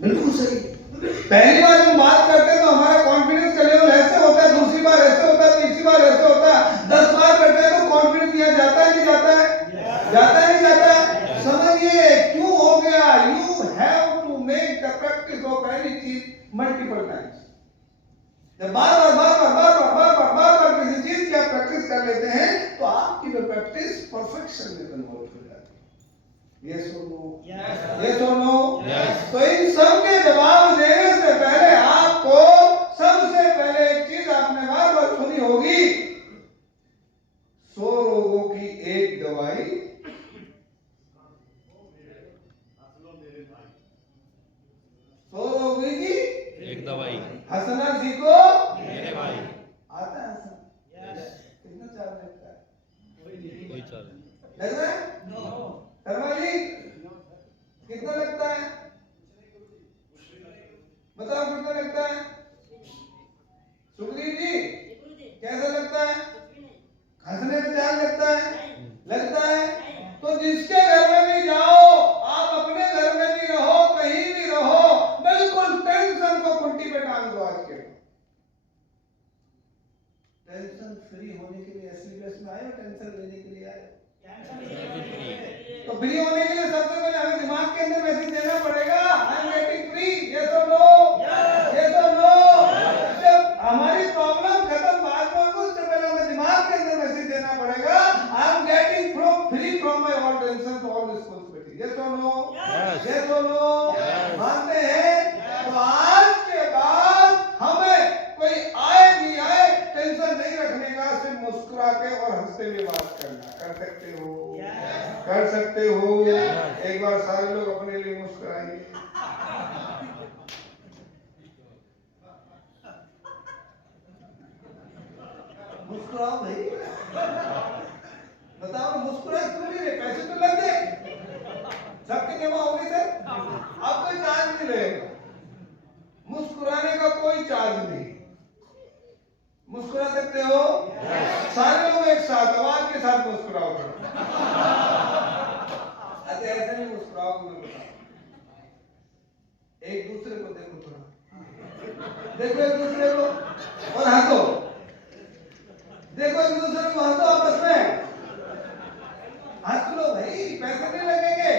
बिल्कुल सही। पहली बार हम बात करते हैं तो हमारा कॉन्फिडेंस का लेवल ऐसे होता है, दूसरी बार ऐसे होता है, तीसरी बार ऐसे होता है, 10 बार करते हैं तो कॉन्फिडेंस यहाँ जाता है नहीं जाता है? जाता है नहीं जाता है? समझिए क्यों हो गया। You have to make the practice of any चीज मल्टीपल टाइम्स। जब बार बार बार बार बार बार बार बार बार बार किसी चीज की आप प्रैक्टिस कर लेते हैं तो आपकी जो प्रैक्टिस परफेक्शन में कन्वर्ट हो जाती है। यस और नो? यस और नो? तो इन सब के जवाब देने से पहले आपको सबसे पहले एक चीज आपने बार बार सुनी होगी, 100 रोगों की एक दवाई। 100 रोगों की एक दवाई। हंसना सीखो मेरे भाई। आता है हंसना? कितना चार्ज लगता है? कोई चाल नहीं। लग रहा है? शर्मा जी कितना लगता है? बताओ कितना लगता है? सुखदीप जी कैसा लगता है? हंसने में चार्ज लगता है? लगता है। तो जिसके घर में भी जाओ, आप अपने घर में भी रहो, कहीं भी रहो, बिल्कुल टेंशन को कुंटी पे टांग दो। आज के टेंशन फ्री होने के लिए एसबीएस में आए हो, टेंशन लेने के लिए आए? तो फ्री होने के लिए सबसे पहले हमें दिमाग के अंदर मैसेज देना पड़ेगा, I am getting free. Yes और नो? यस और नो? जब हमारी प्रॉब्लम खत्म बात में होगी उससे पहले हमें दिमाग के अंदर मैसेज देना पड़ेगा, I am getting free from my all tension all responsibility. Yes और नो? यस और नो? मानते हैं? तो आज के बाद हमें कोई आए नहीं आए टेंशन नहीं रखने का, सिर्फ मुस्कुरा के और हंसते हुए बात करना। कर सकते हो? कर सकते हो? एक बार सारे लोग अपने लिए मुस्कुराएंगे। मुस्कुराओ भाई। बताओ मुस्कुरा क्यों नहीं रहे? पैसे तो लग गए, सबके जमा हो गए सर, अब कोई चार्ज नहीं रहेगा। मुस्कुराने का कोई चार्ज नहीं। मुस्कुरा सकते हो? सारे लोग एक साथ आवाज के साथ मुस्कुराओ। अच्छा ऐसे नहीं मुस्कुराओ, मैं बताऊं, एक दूसरे को देखो, थोड़ा देखो एक दूसरे को और हंसो। देखो एक दूसरे को हंसो, आपस में हंस लो भाई, पैसे नहीं लगेंगे।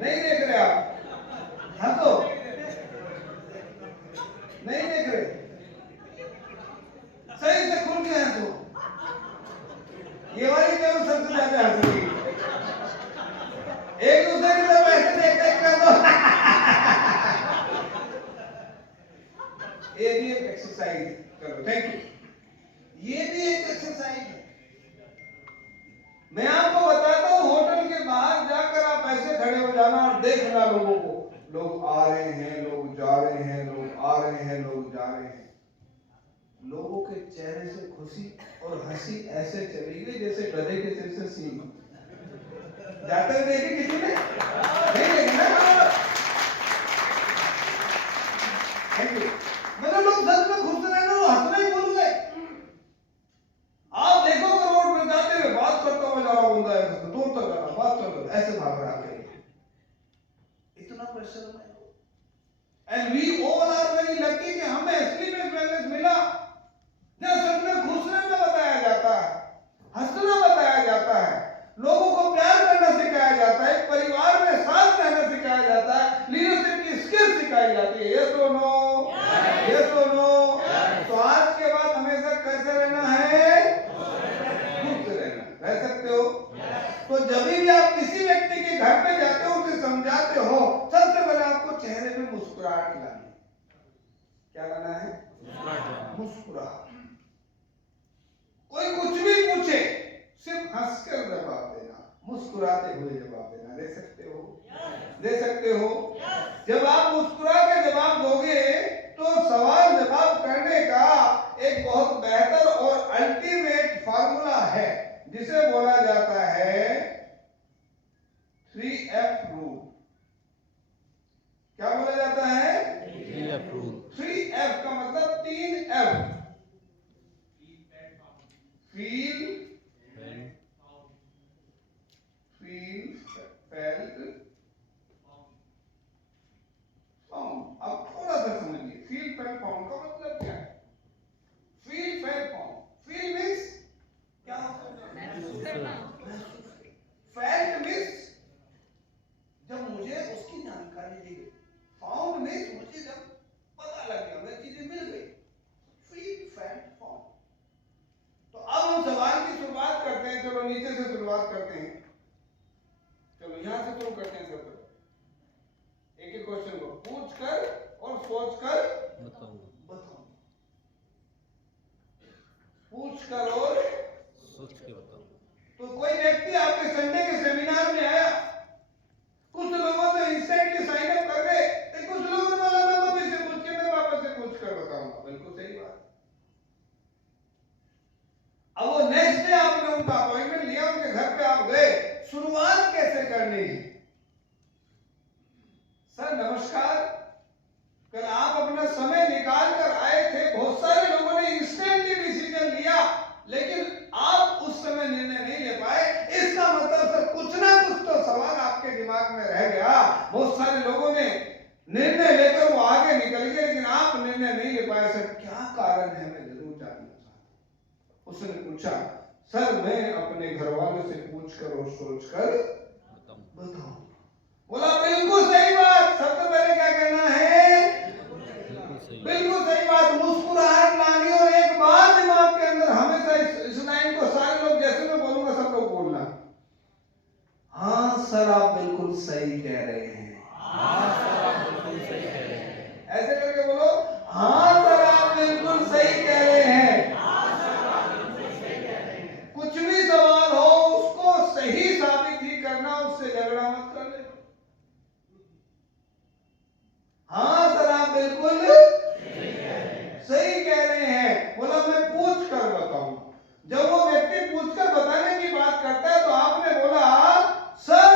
नहीं देख रहे आप? हंसो। नहीं देख रहे? सही से खुल के हंसो। ये वाली केवल सबसे ज्यादा हंस रही है। एक दूसरे की तरफ ऐसे देख देख कर दो। ये भी एक एक्सरसाइज करो। Thank you. ये भी एक एक्सरसाइज है। मैं आपको बताता हूँ, होटल के बाहर जाकर आप ऐसे खड़े हो जाना और देखना लोगों को। लोग आ रहे हैं, लोग जा रहे हैं, लोग आ रहे हैं, लोग जा रहे हैं। लोगों के चेहरे से खुशी और हंसी ऐसे चली गई जैसे गधे के सिर से सींग। जाते हुए देखे किसी ने? नहीं देखे ना? Thank you. मतलब लोग सच में खुश रहना और हंसना ही भूल गए। आप देखो रोड में जाते हुए बात करता हुआ जा रहा होता है, दूर तक जा रहा, बात करता ऐसे भाग रहा है। इतना प्रेशर है। And we all are very lucky कि हमें स्लीपलेस वेलनेस मिला, जहाँ सच में खुश रहना बताया जाता है, हंसना बताया जाता है, लोगों को प्यार करना सिखाया जाता है, परिवार में साथ रहना सिखाया जाता है, लीडरशिप की स्किल सिखाई जाती है। यस और नो? यस और नो? तो आज के बाद हमेशा कैसे रहना है? खुश रहना। रह सकते हो? तो जब भी आप किसी व्यक्ति के घर पे जाते हो, उसे समझाते हो, सबसे पहले आपको चेहरे में मुस्कुराहट लानी। क्या लाना है? मुस्कुराहट। कोई कुछ भी पूछे सिर्फ हंसकर जवाब देना, मुस्कुराते हुए जवाब देना। दे सकते हो? दे सकते हो? जब आप मुस्कुरा के जवाब दोगे तो सवाल जवाब करने का एक बहुत बेहतर और अल्टीमेट फार्मूला है जिसे बोला जाता है 3F रूल। क्या बोला जाता है? 3F rule. 3F का मतलब 3F। फील, फेल्ट, शुरू करते हैं सब। एक एक क्वेश्चन को पूछ कर और सोच कर बताऊंगा। बताऊं। पूछ कर और सोच के बताऊंगा। तो कोई व्यक्ति आपके संडे के सेमिनार में आया, कुछ लोगों तो इंस्टेंटली साइन अप कर गए, तो कुछ लोगों ने बोला मैं मम्मी से पूछ के मैं पापा से पूछ कर बताऊंगा। बिल्कुल सही बात। अब वो नेक्स्ट डे आपने उनका अपॉइंटमेंट लिया, उनके घर पे आप गए, शुरुआत कैसे करनी है? सर नमस्कार, कल आप अपना समय निकाल कर आए थे, बहुत सारे लोगों ने इंस्टेंटली डिसीजन लिया, लेकिन आप उस समय निर्णय नहीं ले पाए। इसका मतलब सर कुछ ना कुछ तो सवाल आपके दिमाग में रह गया। बहुत सारे लोगों ने निर्णय लेकर वो आगे निकल गए, लेकिन आप निर्णय नहीं ले पाए। सर क्या कारण है, मैं जरूर जानना चाहता हूं। उसने पूछा, सर मैं अपने घर वालों से पूछकर और सोचकर बताऊं। बोला बिल्कुल सही बात। सबसे पहले क्या कहना है? बिल्कुल सही बात। मुस्कुराहट लानी और एक बात दिमाग के अंदर हमेशा इस लाइन को सारे लोग, जैसे मैं बोलूंगा सब लोग बोलना, हाँ सर आप बिल्कुल सही कह रहे हैं। हाँ सर आप बिल्कुल सही कह रहे हैं। ऐसे करके बोलो, हाँ सर आप बिल्कुल सही कह रहे हैं। कुछ भी सवाल हो उसको सही साबित ही करना, उससे झगड़ा मत कर लेना। हाँ सर आप बिल्कुल सही कह रहे हैं। बोला मैं पूछ कर बताऊंगा। जब वो व्यक्ति पूछकर बताने की बात करता है तो आपने बोला, सर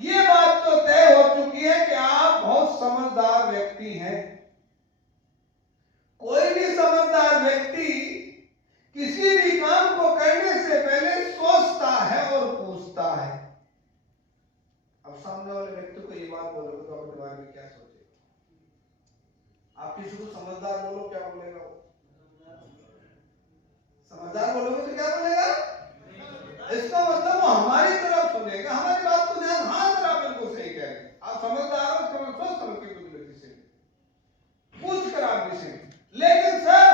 ये बात तो तय हो चुकी है कि आप बहुत समझदार व्यक्ति हैं। कोई भी समझदार व्यक्ति किसी भी काम को करने से पहले सोचता है और पूछता है। अब सामने वाले व्यक्ति को ये बात बोलोगे तो अपने बारे में क्या सोचेगा? आप किसी को समझदार बोलो, क्या बोलेगा वो? समझदार बोलोगे तो क्या बोलेगा? इसका मतलब वो हमारी तरफ सुनेगा, हमारी बात को ध्यान, हाँ सर आप बिल्कुल सही कह रहे हैं, आप समझदार हो, इसका मतलब सोच समझ के कुछ व्यक्ति से पूछ कर आप भी सीखें। लेकिन सर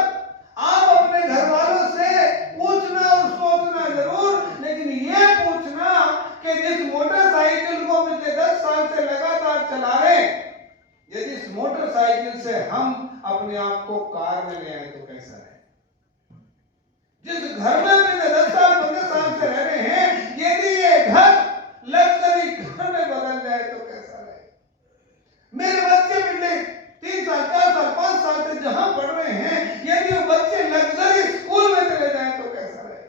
आप अपने घर वालों से पूछना और सोचना जरूर, लेकिन ये पूछना कि जिस मोटरसाइकिल को पिछले 10 साल से लगातार चला रहे, यदि इस मोटरसाइकिल से हम अपने आप को कार में ले आए तो कैसा है? जिस घर में पिछले 10 साल 15 साल से रह रहे हैं, यदि ये घर लग्जरी घर में बदल जाए तो कैसा रहे? मेरे बच्चे पिछले 3 साल 4 साल 5 साल से जहां पढ़ रहे हैं, यदि वो बच्चे लग्जरी स्कूल में चले जाए तो कैसा रहे?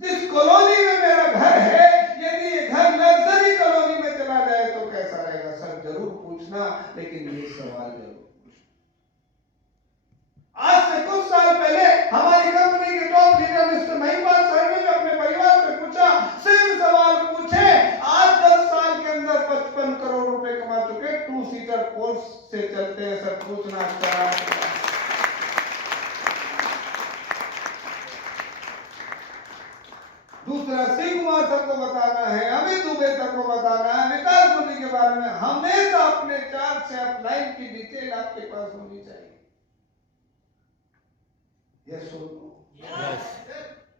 जिस कॉलोनी में मेरा घर है, यदि ये घर लग्जरी कॉलोनी में चला जाए तो कैसा रहेगा? सर जरूर पूछना, लेकिन ये सवाल जरूर पूछना। आज से कुछ साल पहले हमारी कंपनी के top leader mister Mahipal sir ने अपने परिवार से पूछा, सेम सवाल पूछे। आज 10 साल के अंदर 55 करोड़ रुपए कमा चुके, 2 सीटर कोर्स से चलते हैं। सर पूछना अच्छा है। दूसरा शिव कुमार सर को बताना है, अमित दुबे सर को बताना है, विकास गुरुजी के बारे में हमेशा अपने 4 से 8 लाइन की डिटेल आपके पास होनी चाहिए। यस और नो? यस।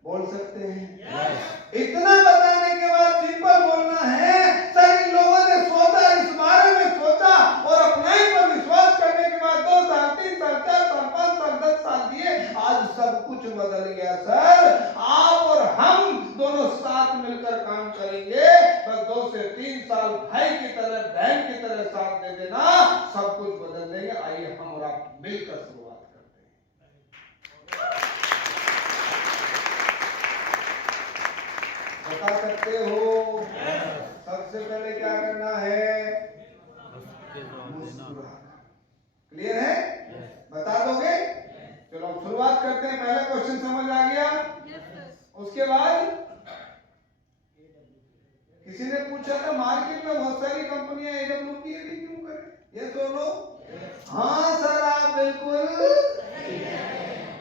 बोल सकते हैं? यस। इतना बताने के बाद सिंपल बोलना है, सर इन लोगों ने सोचा, इस बारे में सोचा और अपने पर विश्वास करने के बाद 2 साल 3 साल 4 साल 5 साल 10 साल दिए, आज सब कुछ बदल गया। सर आप और हम दोनों साथ मिलकर काम करेंगे, बस 2 से 3 साल भाई की तरह बहन की तरह साथ दे देना, सब कुछ बदल देंगे। आइए हम और आप मिलकर शुरुआत करते हैं। बता सकते हो? सबसे पहले क्या करना है? मुस्कुराना। क्लियर है? बता दोगे? चलो अब शुरुआत करते हैं। पहला क्वेश्चन समझ आ गया? उसके बाद किसी ने पूछा था मार्केट में बहुत सारी कंपनियां AWPAD क्यों करें? ये तो नो? हाँ सर आप बिल्कुल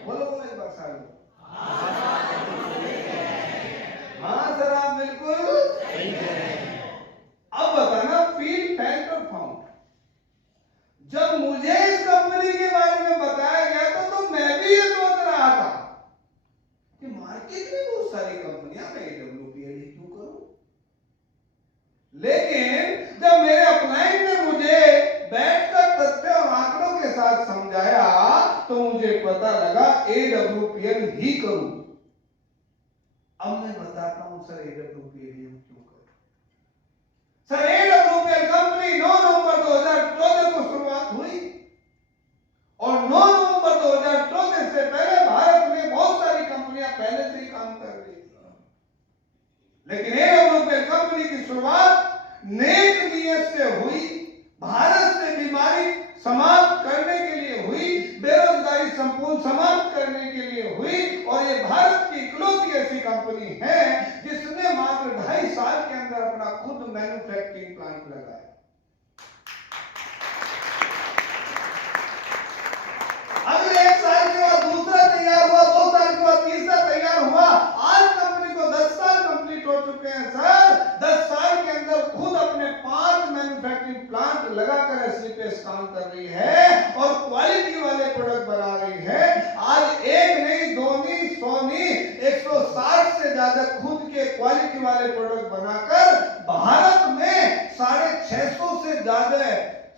बोलो एक बार सारे। हाँ सर आप बिल्कुल सही कह रहे हैं। अब बताना फील फैक्ट और फाउंड। जब मुझे इस कंपनी के बारे में बताया गया तो मैं भी ये सोच रहा था कि मार्केट में बहुत सारी कंपनियां, मैं AWPAD क्यों करूं? लेकिन लगा AWPL ही करूं। अब मैं बताता हूं सर AWPL हम क्यों करें। सर AWPL कंपनी 9 नवंबर 2014 को शुरुआत हुई और 9 नवंबर 2014 से पहले भारत में बहुत सारी कंपनियां पहले से ही काम कर रही थी, लेकिन AWPL कंपनी की शुरुआत नेक नीयत से हुई, भारत से बीमारी समाप्त करने के लिए हुई, बेरोजगारी संपूर्ण समाप्त करने के लिए हुई, और ये भारत की इकलौती ऐसी कंपनी है जिसने मात्र 2.5 साल के अंदर अपना खुद मैन्युफैक्चरिंग प्लांट लगाया। अगले 1 साल के बाद दूसरा तैयार हुआ, 2 साल के बाद तीसरा तैयार हुआ, आज कंपनी को 10 साल कंप्लीट हो चुके हैं सर। 10 साल के अंदर खुद अपने 5 मैन्युफैक्चरिंग प्लांट लगाकर एसलीपीएस काम कर रही है और क्वालिटी वाले प्रोडक्ट बना रही है। आज एक नहीं, दो नहीं, 100 नहीं, 160 से ज्यादा खुद के क्वालिटी वाले प्रोडक्ट बनाकर भारत में 650 से ज्यादा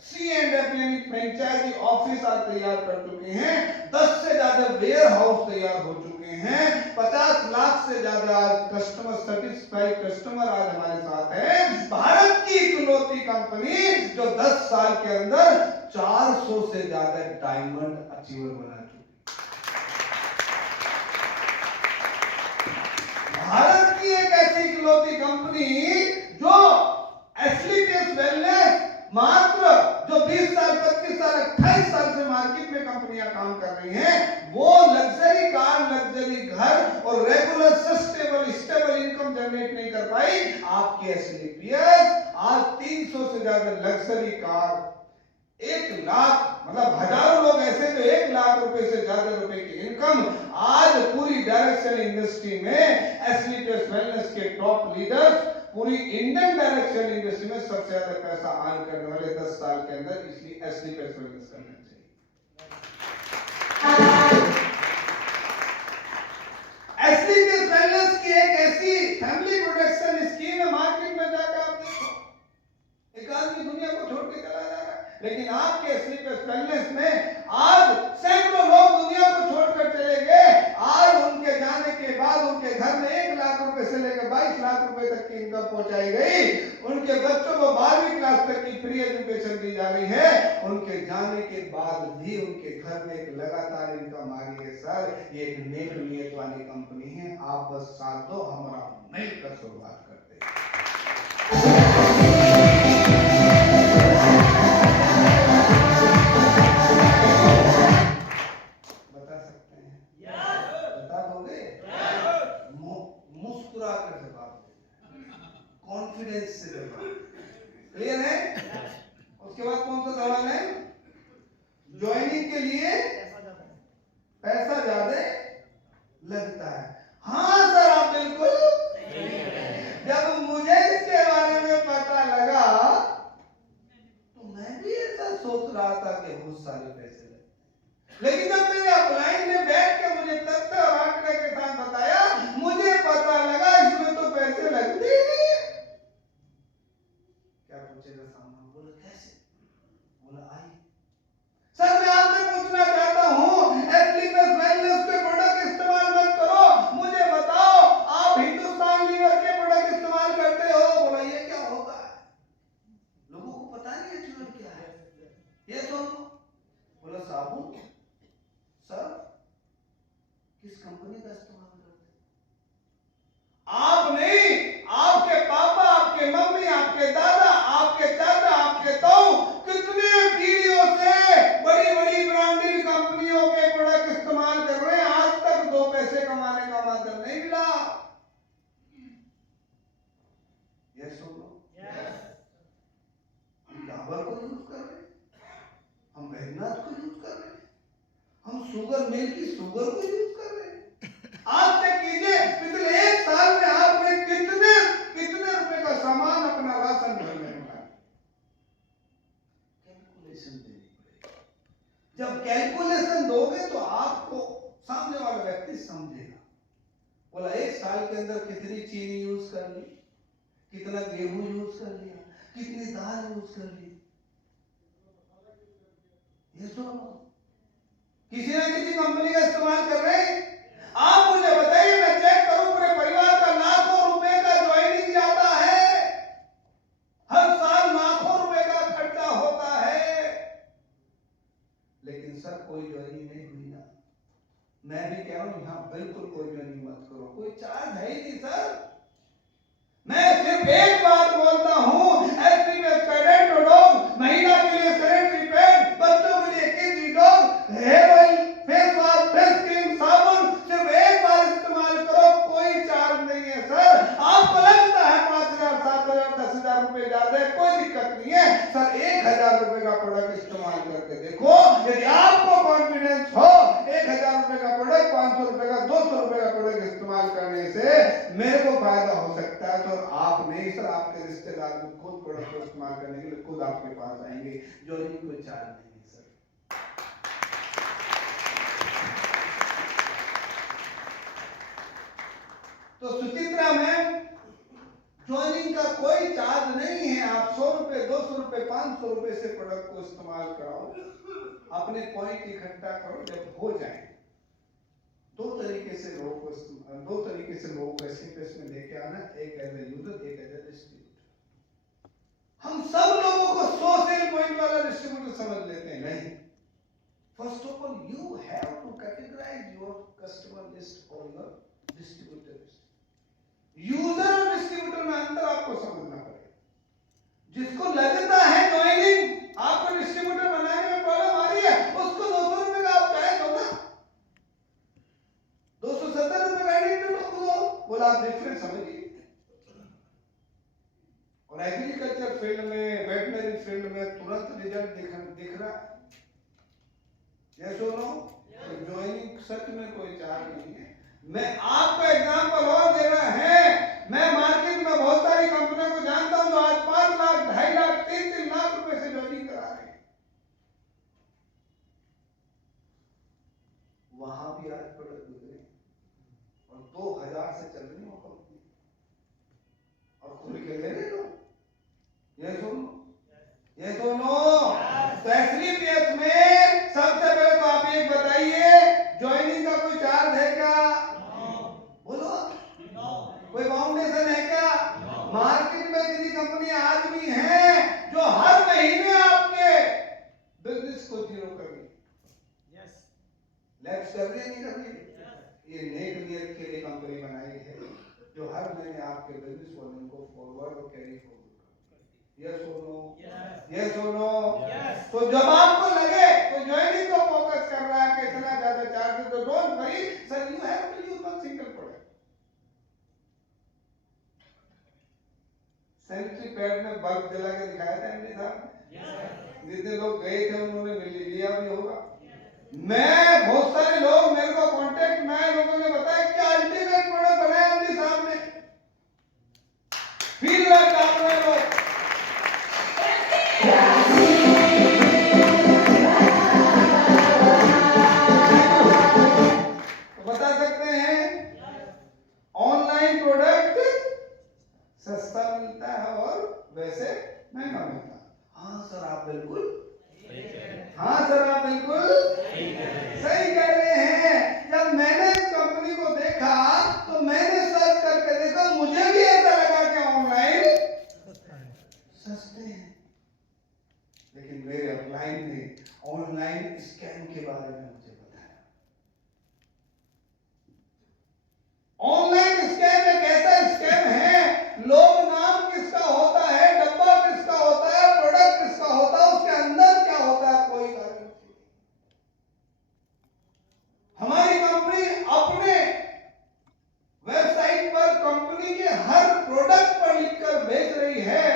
C&F यानी फ्रेंचाइजी ऑफिस आज तैयार कर चुके हैं, 10 से ज्यादा वेयर हाउस तैयार हो चुके हैं, 50 लाख से ज्यादा आज कस्टमर सेटिस्फाइड कस्टमर आज हमारे साथ है। भारत की इकलौती कंपनी जो 10 साल के अंदर 400 से ज्यादा डायमंड अचीवर बना चुकी। भारत की एक ऐसी इकलौती कंपनी जो एसलीपीएस वेलनेस मात्र जो 20 साल, 25 साल, 28 साल से मार्केट में कंपनियां काम कर रही हैं, वो लग्जरी कार, लग्जरी घर और regular sustainable stable income generate नहीं कर पाई। आपके एसलीपीएस आज 300 से ज्यादा लग्जरी कार, 1 लाख मतलब हजारों लोग ऐसे जो 1 लाख रुपए से ज्यादा रुपए की इनकम आज पूरी डायरेक्शन इंडस्ट्री में एसलीपीएस वेलनेस के टॉप लीडर्स पूरी इंडियन डायरेक्शन इंडस्ट्री में सबसे ज्यादा पैसा अर्न करने वाले 10 साल के अंदर, इसलिए एसलीपीएस वेलनेस करना चाहिए। एसलीपीएस वेलनेस की एक ऐसी फैमिली प्रोटेक्शन स्कीम है, मार्केट में जाकर आप देखो, एक आदमी दुनिया को छोड़ के चला जा रहा है, लेकिन आपके एसलीपीएस वेलनेस में आज सैकड़ों लोग दुनिया को छोड़कर चले गए। आज उनके जाने के बाद उनके घर में 1 लाख रुपए से लेकर 22 लाख रुपए तक की इनकम पहुंचाई गई। उनके बच्चों को 12वीं क्लास तक की फ्री एजुकेशन दी जा रही है। उनके जाने के बाद भी उनके घर में एक लगातार इनकम आ रही है। सर, ये एक नेक नीयत वाली कंपनी है, आप बस साथ दो, हमारा मिलकर शुरुआत करते हैं। कॉन्फिडेंस से जवाब क्लियर है। उसके बाद कौन सा सवाल है? ज्वाइनिंग के लिए पैसा ज्यादा लगता है। हाँ सर, आप बिल्कुल जब मुझे इसके बारे में पता लगा तो मैं भी ऐसा सोच रहा था कि बहुत सारे पैसे लगते, लेकिन जब मेरे अपलाइन में बैठ के मुझे तथ्य और आंकड़े के साथ बताया, मुझे पता लगा इसमें तो पैसे लगते ही नहीं। क्या पूछेगा सामने? बोला कैसे? बोला आइए। सर, मैं आपसे पूछना चाहता हूं, एसलीपीएस वेलनेस के प्रोडक्ट इस्तेमाल मत करो, मुझे बताओ आप हिंदुस्तान लीवर के प्रोडक्ट इस्तेमाल करते हो। बोला ये क्या होता है? लोगों को पता नहीं है जीवन क्या है। ये तो बोला साबुन, सर किस कंपनी का इस्तेमाल करते? आप नहीं, आपके पापा, आपके मम्मी, आपके दादा, आपके चाचा, आपके ताऊ कितने पीढ़ियों से बड़ी बड़ी ब्रांडेड कंपनियों के प्रोडक्ट इस्तेमाल कर रहे हैं, आज तक 2 पैसे कमाने का माध्यम नहीं मिला। ये सुनो, हम डाबर को यूज कर रहे हैं, हम बैजनाथ को यूज कर रहे हैं, हम शुगर मिल की शुगर को यूज कर रहे हैं। आप चेक कीजिए, पिछले 1 साल में आपने कितने रुपए का सामान अपना राशन घर में मंगाया। कैलकुलेशन देनी पड़ेगी। जब कैलकुलेशन दोगे तो आपको सामने वाला व्यक्ति समझेगा। बोला 1 साल के अंदर कितनी चीनी यूज कर ली, कितना गेहूं यूज कर लिया, कितनी दाल यूज कर ली, ये सुनो, किसी ना किसी कंपनी का इस्तेमाल कर रहे हैं। आप मुझे बताइए, मैं चेक करूं, पूरे परिवार का लाखों रुपए का ज्वाइनिंग जाता है, हर साल लाखों रुपए का खर्चा होता है, लेकिन सर कोई ज्वाइनिंग नहीं हुई ना। मैं भी कह रहा हूं यहां बिल्कुल कोई ज्वाइनिंग मत करो, कोई चार्ज है ही नहीं सर। मैं सिर्फ एक बात बोलता हूं, एसपी में कैडेट डॉग, महिला के लिए सैनिटरी पैड, बच्चों के लिए kids dog, hair oil, face wash, face cream, साबुन सिर्फ एक बार इस्तेमाल करो, कोई चार्ज नहीं है सर। आपको लगता है 5,000, 7,000, 10,000 रुपए ज्यादा है, कोई दिक्कत नहीं है सर। 1,000 रुपए का प्रोडक्ट इस्तेमाल करके देखो, यदि आपको कॉन्फिडेंस हो 1,000 रुपए का प्रोडक्ट, 500 रुपए का, 200 रुपए का प्रोडक्ट इस्तेमाल करने से मेरे को फायदा हो सकता है, तो आप नहीं सर, आपके रिश्तेदार भी खुद प्रोडक्ट को इस्तेमाल करने के लिए खुद आपके पास आएंगे, जो इनको चार्ज नहीं है सर। तो सुचित्रा में ज्वाइनिंग का कोई चार्ज नहीं है। आप 100 रुपए, 200 रुपए, 500 रुपए से प्रोडक्ट को इस्तेमाल कराओ, अपने पॉइंट इकट्ठा करो। जब हो जाए दो तरीके से लोगों को एसएमएस में लेके आना, एक एज ए यूजर, एक एज ए डिस्ट्रीब्यूटर। हम सब लोगों को 100 सेल पॉइंट वाला डिस्ट्रीब्यूटर समझ लेते हैं, नहीं। First of all you have to categorise your customer list और योर डिस्ट्रीब्यूटर लिस्ट। यूजर और डिस्ट्रीब्यूटर में अंतर आपको समझना पड़ेगा। जिसको लगता है ज्वाइनिंग आपको डिस्ट्रीब्यूटर बनाने में प्रॉब्लम आ रही है, उसको 200 रुपए का आप चाहे दो ना, 270 रुपए का एडिट दो, बोला आप डिफरेंस समझिए। और एग्रीकल्चर फील्ड में, वेटनरी फील्ड में तुरंत रिजल्ट दिख रहा है, यस और नो? ज्वाइनिंग सच में कोई चार्ज नहीं है। मैं आपको एग्जांपल और दे रहा है, मैं मार्केट में बहुत सारी कंपनियों को जानता हूं जो आज 5 लाख, 2.5 लाख, 3 लाख रुपए से ज्वाइनिंग करा रहे हैं। वहां भी आज प्रोडक्ट गुजरे और 2,000 से चल रही हो कंपनी और खुल के ले रहे हो, ये सुनो, ये सुनो। तो एसलीपीएस में सबसे पहले तो आप एक बताइए, ज्वाइनिंग का कोई चार्ज है क्या? बोलो, कोई फाउंडेशन है क्या? मार्केट में कितनी कंपनियां आज भी हैं जो हर महीने आपके बिजनेस को जीरो कर रही, लैप्स कर रही है, नहीं कर रही? ये नेक नियत के लिए कंपनी बनाई है जो हर महीने आपके बिजनेस वॉल्यूम को फॉरवर्ड और कैरी फॉरवर्ड। यस और नो? यस और नो? तो जब आपको लगे तो ज्वाइनिंग को फोकस कर रहा है कि इतना ज्यादा चार्ज है, तो don't worry sir, you have to use one single product. Sanitary pad में बल्ब जला के दिखाया था एमडी साहब ने, जितने लोग गए थे उन्होंने लिया भी होगा। मैं बहुत सारे लोग मेरे को कांटेक्ट में लोगों ने बताया क्या अल्टीमेट प्रोडक्ट बनाया एमडी साहब ने, फीडबैक डाल रहे लोग। बता सकते हैं ऑनलाइन प्रोडक्ट सस्ता मिलता है और वैसे महंगा मिलता है। हाँ सर आप बिल्कुल सही कह रहे हैं। जब मैंने इस कंपनी को देखा तो मैंने सर्च करके देखा, मुझे भी ऐसा लगा कि ऑनलाइन सस्ते हैं, लेकिन मेरे अपलाइन ने ऑनलाइन स्कैम के बारे में मुझे बताया। ऑनलाइन स्कैम एक ऐसा स्कैम है, लोग नाम किसका होता है, डब्बा किसका होता है, प्रोडक्ट किसका होता है, उसके अंदर क्या होता है, कोई गारंटी नहीं। हमारी कंपनी अपने वेबसाइट पर कंपनी के हर प्रोडक्ट पर लिखकर भेज रही है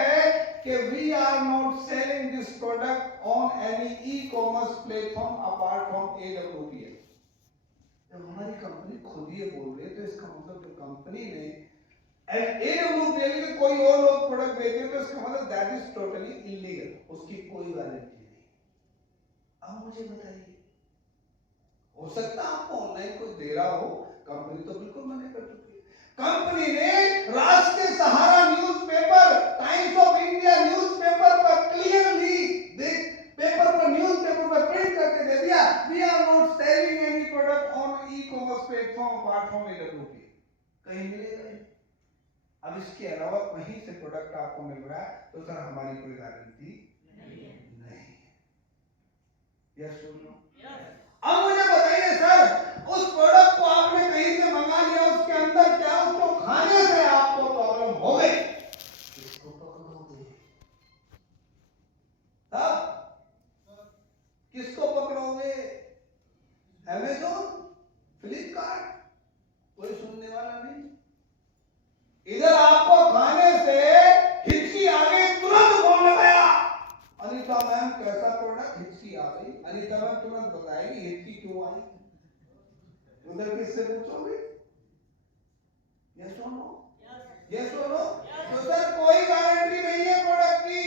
कि we are not selling this product on any ecommerce platform apart from AWPL। जब हमारी कंपनी खुद ये बोल रही है तो इसका मतलब जो कंपनी ने AWPL के कोई और लोग प्रोडक्ट बेचे तो इसका मतलब दैट इज टोटली इलीगल, उसकी कोई गारंटी नहीं। अब मुझे बताइए, हो सकता है आपको ऑनलाइन कोई दे रहा हो, कंपनी तो बिल्कुल मना कर चुकी है। कंपनी ने Rashtriya Sahara newspaper, Times of India newspaper पर क्लियरली न्यूज़पेपर पर प्रिंट करके दे दिया, we are not selling part form AWP कहीं मिलेगा नहीं। अब इसके अलावा कहीं से प्रोडक्ट आपको मिल रहा है तो सर हमारी कोई गारंटी नहीं है। यस और नो? अब मुझे बताइए सर, उस प्रोडक्ट को आपने कहीं से मंगा लिया, उसके अंदर क्या उसको खाने से आपको प्रॉब्लम हो गई, किसको पकड़ोगे? किसको पकड़ोगे? अमेज़न, फ्लिपकार्ट, कोई सुनने वाला नहीं। इधर आपको खाने से हिचकी आ गई, तुरंत फोन लगाया, अनीता मैम कैसा प्रोडक्ट? हिचकी आ गई, अनीता मैम तुरंत बताएगी हिचकी क्यों आई। उधर किससे पूछोगे? यस और नो? यस और नो? तो सर कोई गारंटी नहीं है प्रोडक्ट की,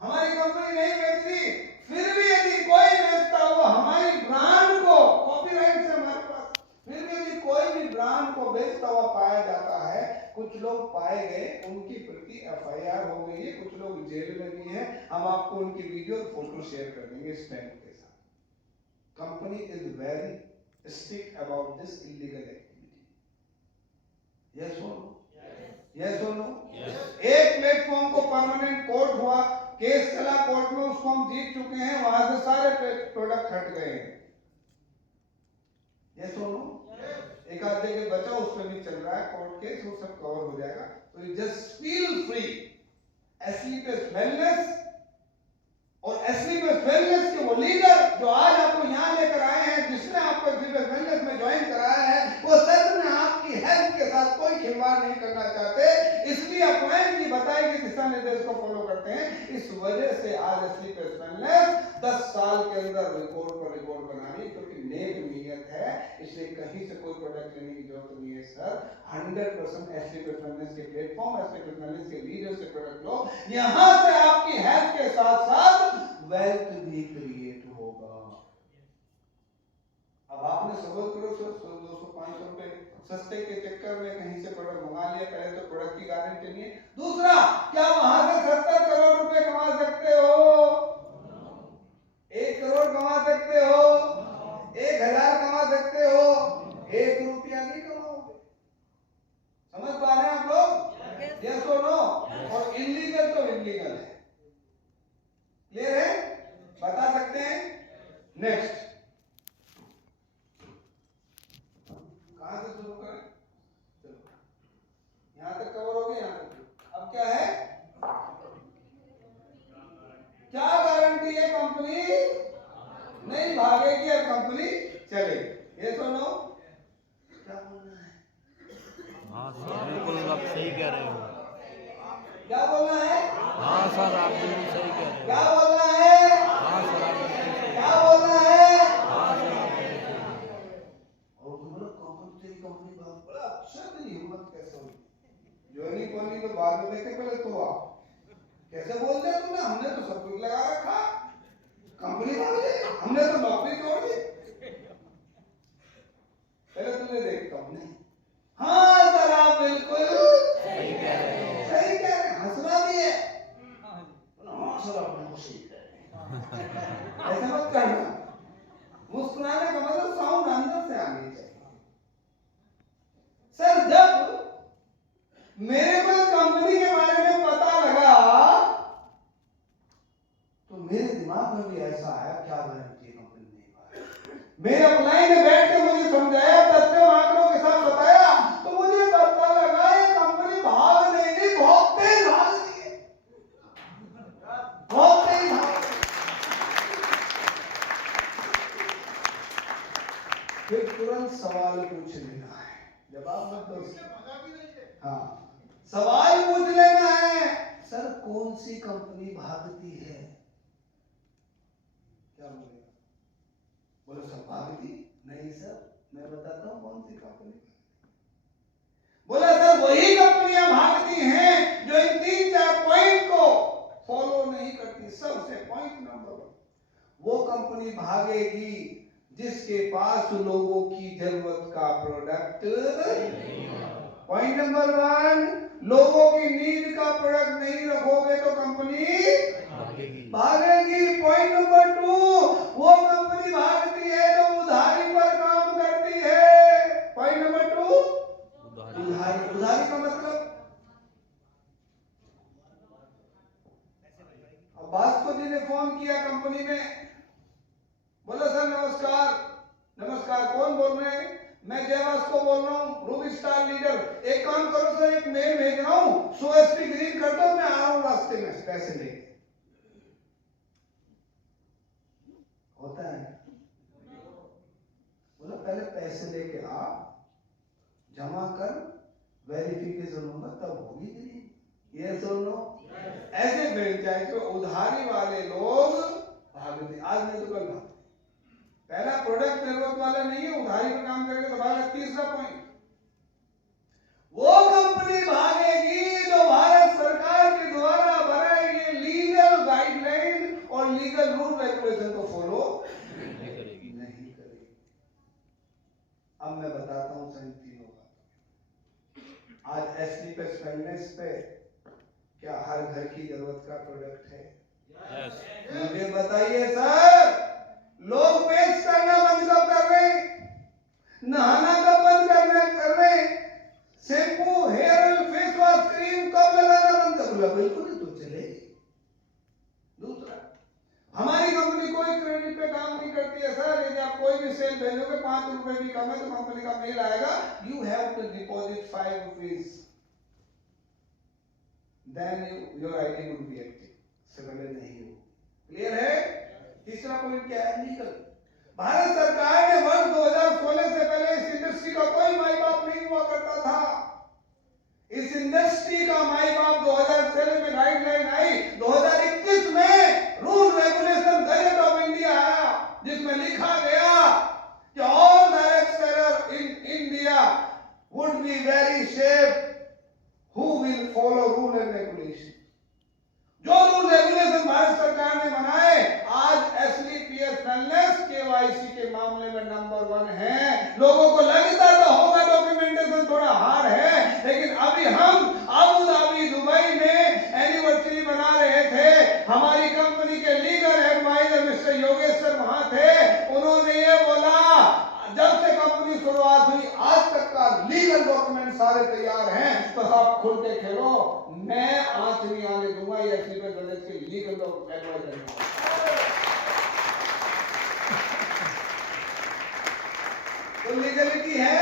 हमारी कंपनी नहीं बेच रही, फिर भी यदि कोई बेचता हुआ हमारी ब्रांड को, कॉपीराइट से हमारे पास, फिर भी यदि कोई भी ब्रांड को बेचता हुआ पाया जाता है, कुछ लोग पाए गए, उनकी प्रति FIR हो गई है, कुछ लोग जेल में भी हैं, हम आपको उनकी वीडियो और फोटो शेयर कर देंगे स्टैंप के साथ। Company is very strict about this illegal activity. Yes और नो? यस और नो? एक प्लेटफॉर्म को परमानेंट कोर्ट हुआ, केस चला कोर्ट में, उसको हम जीत चुके हैं, वहां से सारे प्रोडक्ट हट गए हैं। यस और नो? एक आध जगह बचा, उसमें भी चल रहा है कोर्ट केस, वो सब कवर हो जाएगा। तो you just feel free. Asclepius wellness और एस्लीपियस वेलनेस के वो लीडर जो आज आपको यहाँ लेकर आए हैं, जिसने आपको एस्लीपियस वेलनेस में ज्वाइन कराया है, वो सच में आपकी हेल्थ के साथ कोई खिलवाड़ नहीं करना चाहते, इसलिए अपॉइंट की बताई गई दिशा निर्देश को फॉलो करते हैं। इस वजह से आज एस्लीपियस वेलनेस 10 साल के अंदर रिकॉर्ड पर रिकॉर्ड बना रही, क्योंकि नेक नीयत है, इसलिए कहीं से कोई प्रोडक्ट लेने की जरूरत नहीं है सर। 100% एस्लीपियस वेलनेस के प्लेटफॉर्म, एस्लीपियस वेलनेस के लीडर से प्रोडक्ट लो, यहां से आपकी हेल्थ के साथ साथ वेल्थ भी क्रिएट होगा। अब आपने सवाल करो सर, 200-500 रुपए सस्ते के चक्कर में कहीं से प्रोडक्ट मंगा लिया, पहले तो प्रोडक्ट की गारंटी नहीं है, दूसरा क्या वहां से 70 करोड़ रुपए कमा सकते हो? 1 करोड़ कमा सकते हो? 1000 कमा सकते हो? 1 रुपया नहीं कमाओगे। समझ पा रहे हैं आप लोग? यस और नो? और इलीगल तो इलीगल है, क्लियर है? बता सकते हैं? नेक्स्ट कहां से शुरू करें? चलो यहां तक कवर हो गया, यहां तक। अब क्या है? क्या गारंटी है? कंपनी नहीं भागेगी और कंपनी चलेगी। ये सुनो, क्या बोलना है? हाँ सर बिल्कुल आप सही कह रहे हो। क्या बोलना है? हाँ सर आप बिल्कुल सही कह रहे हो। क्या बोलना है? हाँ सर आप बिल्कुल सही कह रहे क्या बोलना है? हो। हाँ सर आप बिल्कुल सही कह रहे हो। और तुम्हारा कंपनी बात बड़ा अच्छा नहीं, हिम्मत कैसे हुई? ज्वाइनिंग पॉइंट तो बाद में देखे, पहले तो आप कैसे बोल दिया तुमने? हमने तो सब कुछ लगा रखा, कंपनी भाग गई, हमने तो नौकरी छोड़ दी, पहले तुमने देखता हूं। नहीं, हाँ सर आप बिल्कुल सही कह रहे हो। सही कह रहे हैं, हंसना भी है। हाँ सर आप बिल्कुल सही कह रहे हैं, ऐसा मत करना। मुस्कुराने का मतलब साउंड अंदर से आनी चाहिए। सर जब मेरे को इस कंपनी के बारे में पता लगा तो मेरे दिमाग में भी ऐसा आया, क्या गारंटी कंपनी नहीं भागेगी। मेरे अपलाइन ने बैठ के मुझे समझाया, तथ्यों आंकड़ों के साथ बताया, तो मुझे पता लगा ये कंपनी भाग नहीं रही, बहुत तेज भाग रही है, बहुत तेज भाग रही है। फिर तुरंत सवाल पूछ लेना है, जवाब मत दो। हाँ, सवाल पूछ लेना है, सर कौन सी कंपनी भागती है? क्या बोलेगा? बोलो सर भागती नहीं सर, मैं बताता हूं कौन सी कंपनी। बोला सर वही कंपनियां भागती हैं जो इन 3-4 पॉइंट को फॉलो नहीं करती। सबसे पॉइंट नंबर 1, वो कंपनी भागेगी जिसके पास लोगों की जरूरत का प्रोडक्ट नहीं है। पॉइंट नंबर 1, लोगों की नीड का प्रोडक्ट नहीं रखोगे तो कंपनी भागेगी। पॉइंट नंबर 2, वो कंपनी भागती है जो उधारी पर काम करती है। फोन किया कंपनी में, बोला सर नमस्कार। नमस्कार, कौन बोल रहे हैं? मैं जयवास को बोल रहा हूँ, रूबी स्टार लीडर। एक काम करो सर, एक मेल भेज रहा हूँ, SOSP ग्रीन कर दो, मैं आ रहा हूँ रास्ते में पैसे लेके। होता है, बोला पहले पैसे लेके आ, जमा कर, वेरिफिकेशन होगा तब होगी ग्रीन। ये सुनो, ऐसे फ्रेंचाइज पे उधारी वाले लोग भागते, आज नहीं तो कल भागते। पहला प्रोडक्ट जरूरत वाला नहीं है, उधारी पे काम करके तो भागा। तीसरा पॉइंट, वो कंपनी भागेगी जो भारत सरकार के द्वारा बनाए गए लीगल गाइडलाइन और लीगल रूल रेगुलेशन को फॉलो नहीं करेगी। अब मैं बताता हूं सही तीनों बात। आज एसलीपेस वेलनेस पे क्या हर घर की जरूरत का प्रोडक्ट है? यस। मुझे बताइए सर, लोग पेस्ट करना बंद कब कर रहे हैं? नहाना कब बंद कर रहे हैं? Shampoo, hair oil, face wash, cream कब लगाना बंद कर? बोला बिल्कुल ही तो चलेगी। दूसरा, हमारी कंपनी कोई क्रेडिट पे काम नहीं करती है सर। यदि आप कोई भी सेल भेजोगे 5 रुपए भी कम है तो कंपनी का मेल आएगा, you have to deposit 5 rupees, then your ID would be active. से पहले नहीं हो। क्लियर है? तीसरा पॉइंट क्या है? लीगल। भारत सरकार ने वर्ष 2016 से पहले इस इंडस्ट्री का कोई माई बाप नहीं हुआ करता था। इस इंडस्ट्री का माई बाप 2016 में गाइडलाइन आई, 2021 में rule regulation gazette of India आया, जिसमें लिखा गया कि all direct seller in India would be very safe who will follow rule and regulation. जो रूल रेगुलेशन भारत सरकार ने बनाए, आज एसलीपीएस वेलनेस केवाईसी के मामले में नंबर 1 है। लोगों को लगता तो होगा डॉक्यूमेंटेशन थोड़ा हार्ड है, लेकिन अभी हम अबू धाबी, दुबई में एनिवर्सरी बना रहे थे। हमारी कंपनी के लीगल एडवाइजर मिस्टर योगेश्वर वहां थे। उन्होंने ये बोला, जब से कंपनी शुरुआत हुई आज तक का लीगल डॉक्यूमेंट सारे तैयार हैं, तो आप खुल के खेलो, मैं आंच नहीं आने दूंगा ये एसलीपेस वेलनेस के लीगल एडवाइजर। तो लीगलिटी है,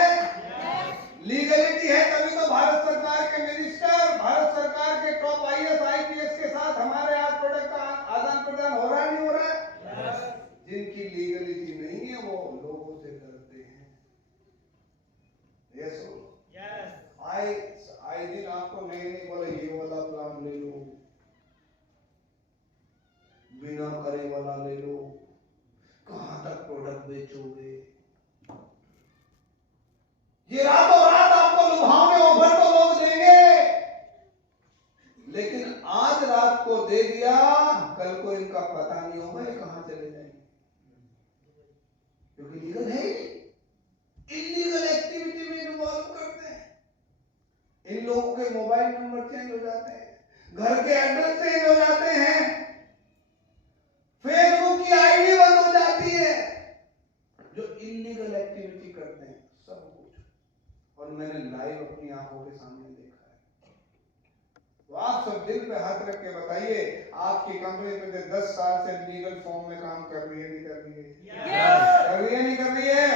लीगलिटी है तभी तो भारत सरकार के मिनिस्टर, भारत सरकार के टॉप आईएएस आईपीएस के साथ हमारे आज प्रोडक्ट का आदान प्रदान हो रहा है, नहीं हो रहा है? जिनकी लीगलिटी नहीं है वो लोगों से डरते हैं। यस आई दिन आपको नहीं बोले ये वाला प्लान ले लो, बिना करे वाला ले लो, कहां तक प्रोडक्ट बेचोगे? ये रातों रात आपको लुभावने ऑफर तो लोग देंगे, लेकिन आज रात को दे दिया, कल को इनका पता नहीं होगा ये कहां चले जाएंगे, क्योंकि लीगल है ही नहीं। इलीगल एक्टिविटी में इन्वॉल्व करते हैं। इन लोगों के मोबाइल नंबर चेंज हो जाते हैं, घर के एड्रेस चेंज हो जाते हैं, फेसबुक की आईडी बंद हो जाती है। जो इलीगल एक्टिविटी करते हैं सब कुछ, और मैंने लाइव अपनी आंखों के सामने देखा है। तो आप सब दिल पे हाथ रख के बताइए, आपकी कंपनी पिछले 10 साल से लीगल फॉर्म में काम कर रही है, नहीं कर रही है? कर रही है, नहीं कर रही है?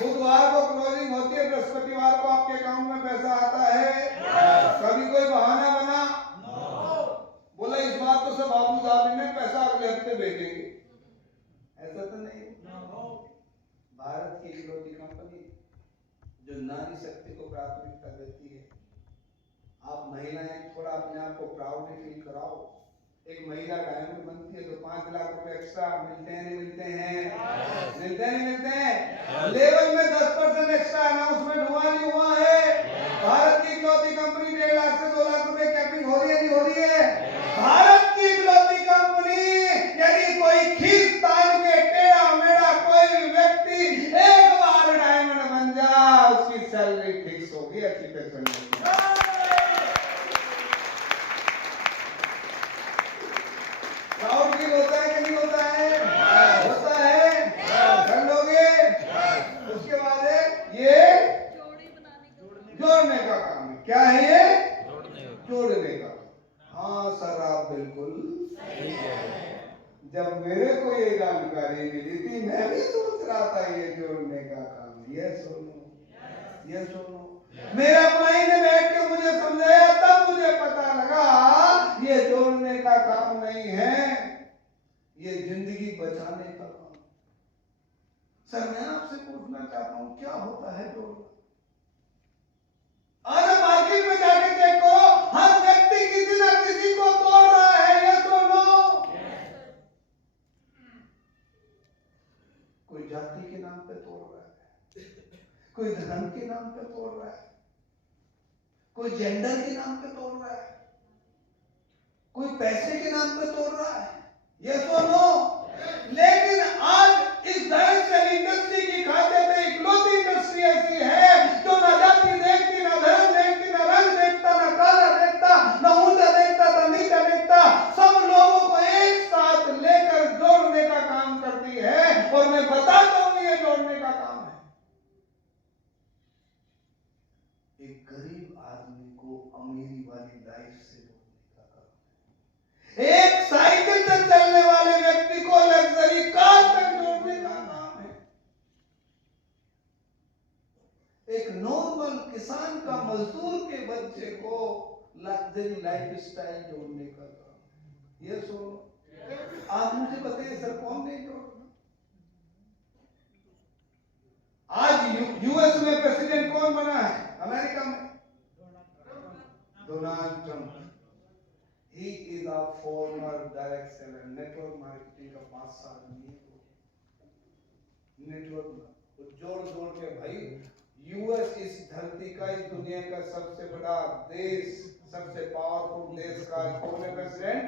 बुधवार को क्लोजिंग होती है, बृहस्पतिवार को आपके अकाउंट में पैसा आता है? कभी कोई बहाना बना? बोला इस बार तो सब अबू धाबी में पैसा अगले हफ्ते भेजेंगे, ऐसा तो नहीं। भारत की इकलौती कंपनी जो नारी शक्ति को प्राथमिकता देती है। आप महिलाएं थोड़ा अपने आप को प्राउड फील कराओ। एक महिला डायमंड बनती है तो 5 लाख रुपए एक्स्ट्रा मिलते हैं, नहीं मिलते हैं? मिलते हैं, नहीं मिलते हैं? लेवल में 10% एक्स्ट्रा अनाउंसमेंट हुआ नहीं हुआ है? भारत की इकलौती कंपनी 1.5 लाख से 2 लाख रुपए कैपिंग हो रही है, नहीं हो रही है? भारत की इकलौती कंपनी, यदि कोई खींच तान के टेढ़ा मेढ़ा कोई भी व्यक्ति एक बार डायमंड बन जा, उसकी सैलरी फिक्स होगी, अच्छी पेंशन होगी। प्राउड फील होता है कि नहीं होता है? होता है। कर लोगे? उसके बाद ये जब मेरे को ये जानकारी मिली थी मैं भी सोच रहा था ये जोड़ने का काम। ये सुनो, ये सुनो, मेरा भाई ने बैठ के मुझे समझाया, तब मुझे पता लगा ये जोड़ने का काम नहीं है, ये जिंदगी बचाने का काम। सर मैं आपसे पूछना चाहता हूं क्या होता है जोड़ना? आज आप मार्केट में जाके चेक करो, हर व्यक्ति किसी ना किसी को तोड़ रहा है। ये सुनो, कोई जाति के नाम पे तोड़ रहा है, कोई धर्म के नाम पे तोड़ रहा है, कोई जेंडर के नाम पे तोड़ रहा है, कोई पैसे के नाम पे तोड़ रहा है। ये सुनो, लेकिन आज इस डायरेक्शन इंडस्ट्री की खासियत है, इकलौती इंडस्ट्री ऐसी है जो ना जाति देखती, ना धर्म देखती, ना रंग देखता, ना काला देखता, ना ऊंचा देखता, ना नीचा देखता, सब लोगों को एक साथ लेकर जोड़ने का काम करती है। और मैं बताता हूं ये जोड़ने का काम है। एक गरीब आदमी को अमीरी वाली लाइफ से जोड़ने का काम है। एक साइकिल से चलने वाले व्यक्ति को लग्जरी कार तक जोड़ने का काम है। एक नॉर्मल किसान का, मजदूर के बच्चे को लग्जरी लाइफ स्टाइल जोड़ने का काम है। ये सुनो, आप मुझे बताइए सर कौन नहीं जोड़ना? आज यूएस में प्रेसिडेंट कौन बना है? अमेरिका में Donald Trump. He is a former direct seller, network marketing का 5 साल नेटवर्क जोड़ के भाई, यूएस इस धरती का, इस दुनिया का सबसे बड़ा देश, सबसे पावरफुल देश का कौन है प्रेसिडेंट?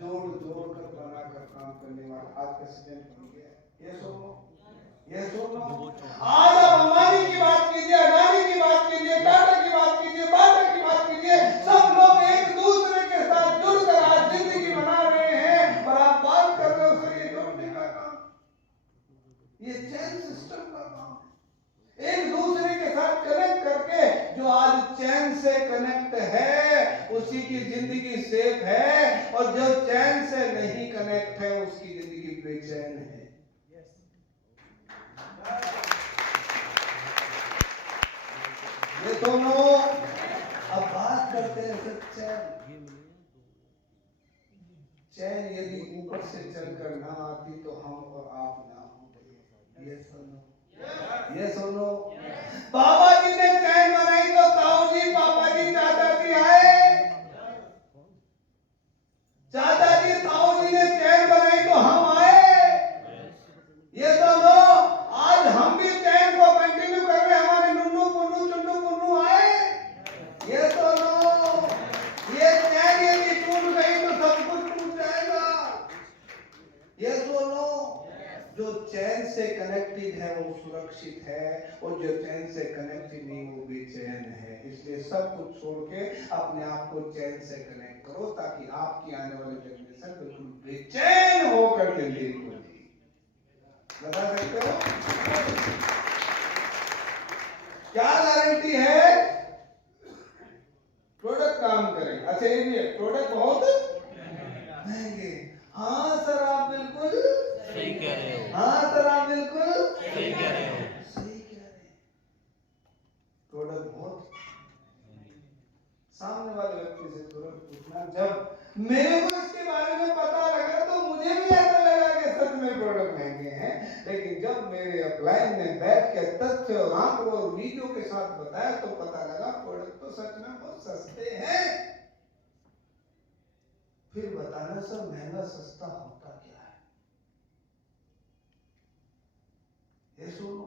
जोड़ कर बनाकर काम करने वाला आज प्रेसिडेंट बन गया। ये सुनो, ये सुनो, आज आप अंबानी की बात कीजिए, अडानी की बात कीजिए, टाटा की बात कीजिए, बाटा की बात कीजिए, सब लोग एक दूसरे के साथ जुड़कर आज जिंदगी बना रहे हैं। और आप बात कर रहे हो सर ये जोड़ने का काम, ये चैन सिस्टम का काम है। एक दूसरे के साथ कनेक्ट करके जो आज चैन से कनेक्ट है उसी की जिंदगी सेफ है, और जो चैन से नहीं कनेक्ट है उसकी जिंदगी बेचैन है। ये दोनों अब बात करते हैं चैन। चैन यदि ऊपर से चलकर ना आती तो हम और आप ना होते। ये सुनो, ये सुनो, बाबा जी ने चैन बनाई तो ताऊ जी, पापा जी, चाचा जी आए। चाचा जी, ताऊ जी ने चैन बनाई तो हम आए। ये सुनो, आज हम भी चैन को कंटिन्यू कर रहे हैं, हमारे नुन्नू पुन्नू चुन्नू पुन्नू आए। ये सुनो, ये चैन यदि टूट गई तो सब कुछ टूट जाएगा। ये सुनो, जो चैन से कनेक्टेड है वो सुरक्षित है, और जो चैन से कनेक्टेड नहीं वो बेचैन है। इसलिए सब कुछ छोड़ के अपने आप को चैन से कनेक्ट करो, ताकि आपकी आने वाली जनरेशन बिल्कुल बेचैन होकर जिंदगी को जी। बता सकते हो क्या गारंटी है? प्रोडक्ट काम करें। अच्छा ये भी है, प्रोडक्ट बहुत महंगे। हाँ सर आप बिल्कुल सही कह रहे हो। हाँ सर आप बिल्कुल सही कह रहे हो। सही कह रहे हैं। प्रोडक्ट बहुत, सामने वाले व्यक्ति से तुरंत पूछना। जब मेरे को इसके बारे में पता लगा तो मुझे भी ऐसा लगा कि सच में प्रोडक्ट महंगे हैं, लेकिन जब मेरे अपलाइन ने बैठ के तथ्य और आंकड़ों और वीडियो के साथ बताया तो पता लगा प्रोडक्ट तो सच में बहुत सस्ते हैं। फिर बताना सर महंगा सस्ता होता क्या है? ये सुनो,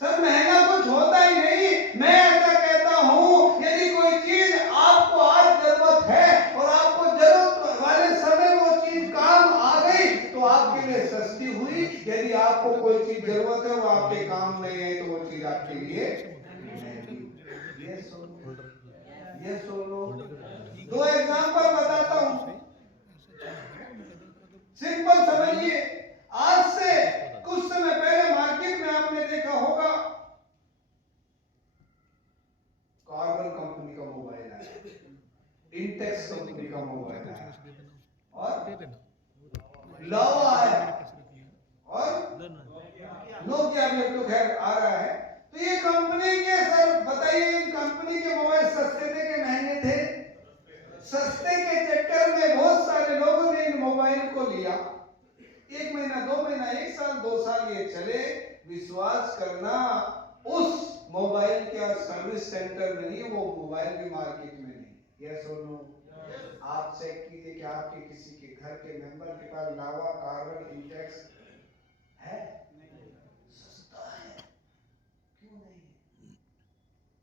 सर महंगा कुछ होता ही नहीं। मैं ऐसा कहता हूं, यदि कोई चीज आपको आज जरूरत है और आपको जरूरत वाले समय वो चीज काम आ गई तो आपके लिए सस्ती हुई। यदि आपको कोई चीज जरूरत है वो आपके काम नहीं है तो वो चीज आपके लिए महंगी। ये सुनो, ये सुनो, 2 एग्जांपल बताता हूं, सिंपल समझिए। आज से कुछ समय पहले मार्केट में आपने देखा होगा कार्बन कंपनी का मोबाइल आया, इंटेक्स कंपनी का मोबाइल आया, और लावा है और नोकिया भी अब तो खैर आ रहा है। तो ये कंपनी के सर बताइए, इन कंपनी के मोबाइल सस्ते थे कि महंगे थे? सस्ते के चक्कर में बहुत सारे लोगों ने इन मोबाइल को लिया। 1 महीना 2 महीना 1 साल 2 साल ये चले। विश्वास करना, उस मोबाइल का सर्विस सेंटर में नहीं, वो मोबाइल भी मार्केट में नहीं। यस और नो? आप चेक कीजिए कि आपके किसी के घर के मेंबर के पास लावा, कार्बन, इंटेक्स है? सस्ता है, क्यों नहीं?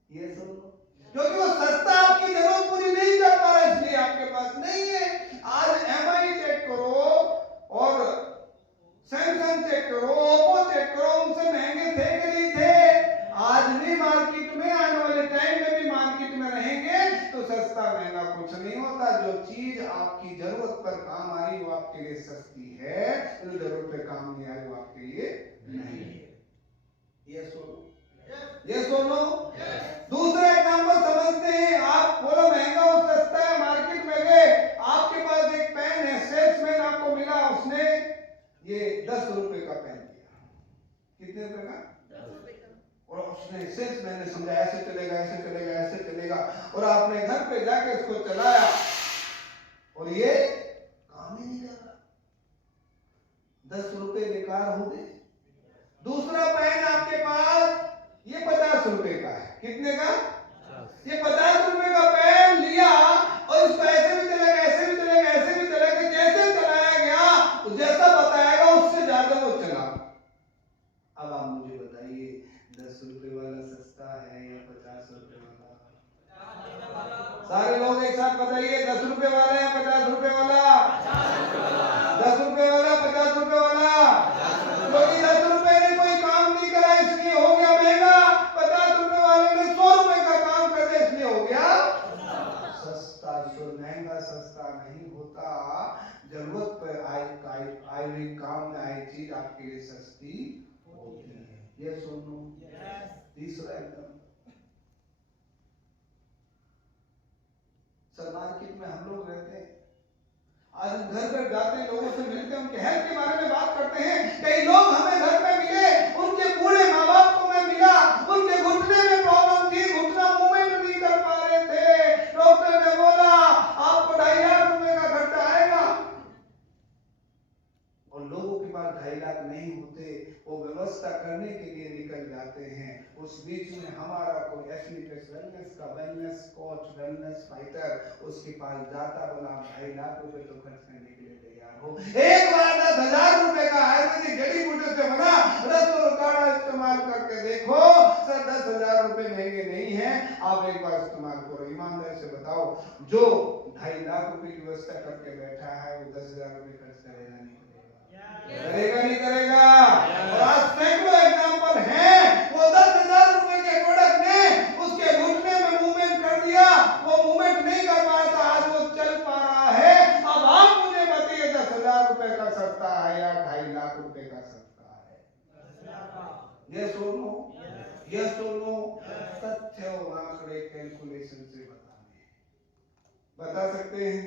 यस और नो? क्योंकि वो सस्ता आपकी जरूरत पूरी नहीं कर पा रहा, इसलिए आपके पास नहीं है। आज एमआई चेक करो और सैमसंग चेक करो, ओप्पो चेक करो, उनसे महंगे थे कि नहीं थे? आज भी मार्केट में, आने वाले टाइम में भी मार्केट में रहेंगे तो सस्ता महंगा कुछ नहीं होता। जो चीज आपकी जरूरत पर काम आ रही वो आपके लिए सस्ती है, जो जरूरत पे काम नहीं आ रही वो आपके लिए नहीं है। ये सुनो, ये सुनो। दूसरा एग्जांपल समझते हैं। आप बोलो महंगा और सस्ता है, मार्केट में गए, आपके पास एक पेन है, सेल्समैन आपको मिला, उसने ये 10 रुपए का पेन दिया। कितने रुपए का? 10 रुपए का। और उसने सेल्समैन ने समझा ऐसे चलेगा, ऐसे चलेगा, ऐसे चलेगा, और आपने घर पे जाके उसको चलाया और ये काम ही नहीं कर रहा। 10 रुपए बेकार हो गए। दूसरा पेन आपके पास, ये 50 रुपए का है। कितने का? ये 50 रुपए का पेन लिया और इसको ऐसे भी चलेगा, ऐसे भी चलेगा, ऐसे भी चलेगा, जैसे चलाया गया जैसा बताएगा उससे ज्यादा वो चला। अब आप मुझे बताइए 10 रुपए वाला सस्ता है या 50 रुपए वाला? सारे लोग एक साथ बताइए, 10 रुपए वाला या 50 रुपए वाला? 10 रुपए वाला, 50 रुपए वाला? क्योंकि 10 रुपए ने कोई काम नहीं करा इसलिए हो गया महंगा, 50 रुपए वाले ने 100 रुपए का काम कर दिया इसलिए हो गया सस्ता। तो महंगा सस्ता नहीं होता, जरूरत पर आई हुई काम में आई चीज आपके लिए सस्ती होती है। ये सुनो। तीसरा एकदम सर, मार्केट में हम लोग रहते हैं, आज हम घर घर जाते हैं, लोगों से मिलते हैं, उनके हेल्थ के बारे में बात करते हैं। कई लोग हमें घर पे मिले, उनके बूढ़े माँ बाप को मैं मिला, उनके घुटने में प्रॉब्लम थी, घुटना मूवमेंट नहीं कर पा रहे थे। डॉक्टर ने बोला आपको 2.5 लाख रुपए का खर्चा आएगा, और लोगों के पास 2.5 लाख नहीं होते, वो व्यवस्था करने के लिए निकल जाते हैं। उस बीच में हमारा कोई एथलीटिक्स वेलनेस का वेलनेस कोच, वेलनेस फाइटर उसके पास जाता, बोला 2.5 लाख रुपए तो खर्च करने के लिए तैयार हो, एक बार 10,000 रुपए का आयुर्वेदिक जड़ी बूटी से बना रस और काढ़ा इस्तेमाल करके देखो। सर 10,000 रुपए महंगे नहीं है, आप एक बार इस्तेमाल करो। ईमानदारी से बताओ, जो 2.5 लाख रुपए की व्यवस्था करके बैठा है वो 10,000 रुपए खर्च करेगा नहीं? करेगा नहीं करेगा? और आज सैकड़ों एग्जांपल हैं, वो 10,000 रुपए के प्रोडक्ट ने उसके घुटने में मूवमेंट कर दिया, वो मूवमेंट नहीं कर पा रहा था, आज वो चल पा रहा है। अब आप मुझे बताइए 10,000 रुपए का सस्ता है या 2.5 लाख रुपए का सस्ता है? ये सुनो, ये सुनो, तथ्य और आंकड़े कैलकुलेशन से बताने, बता सकते हैं?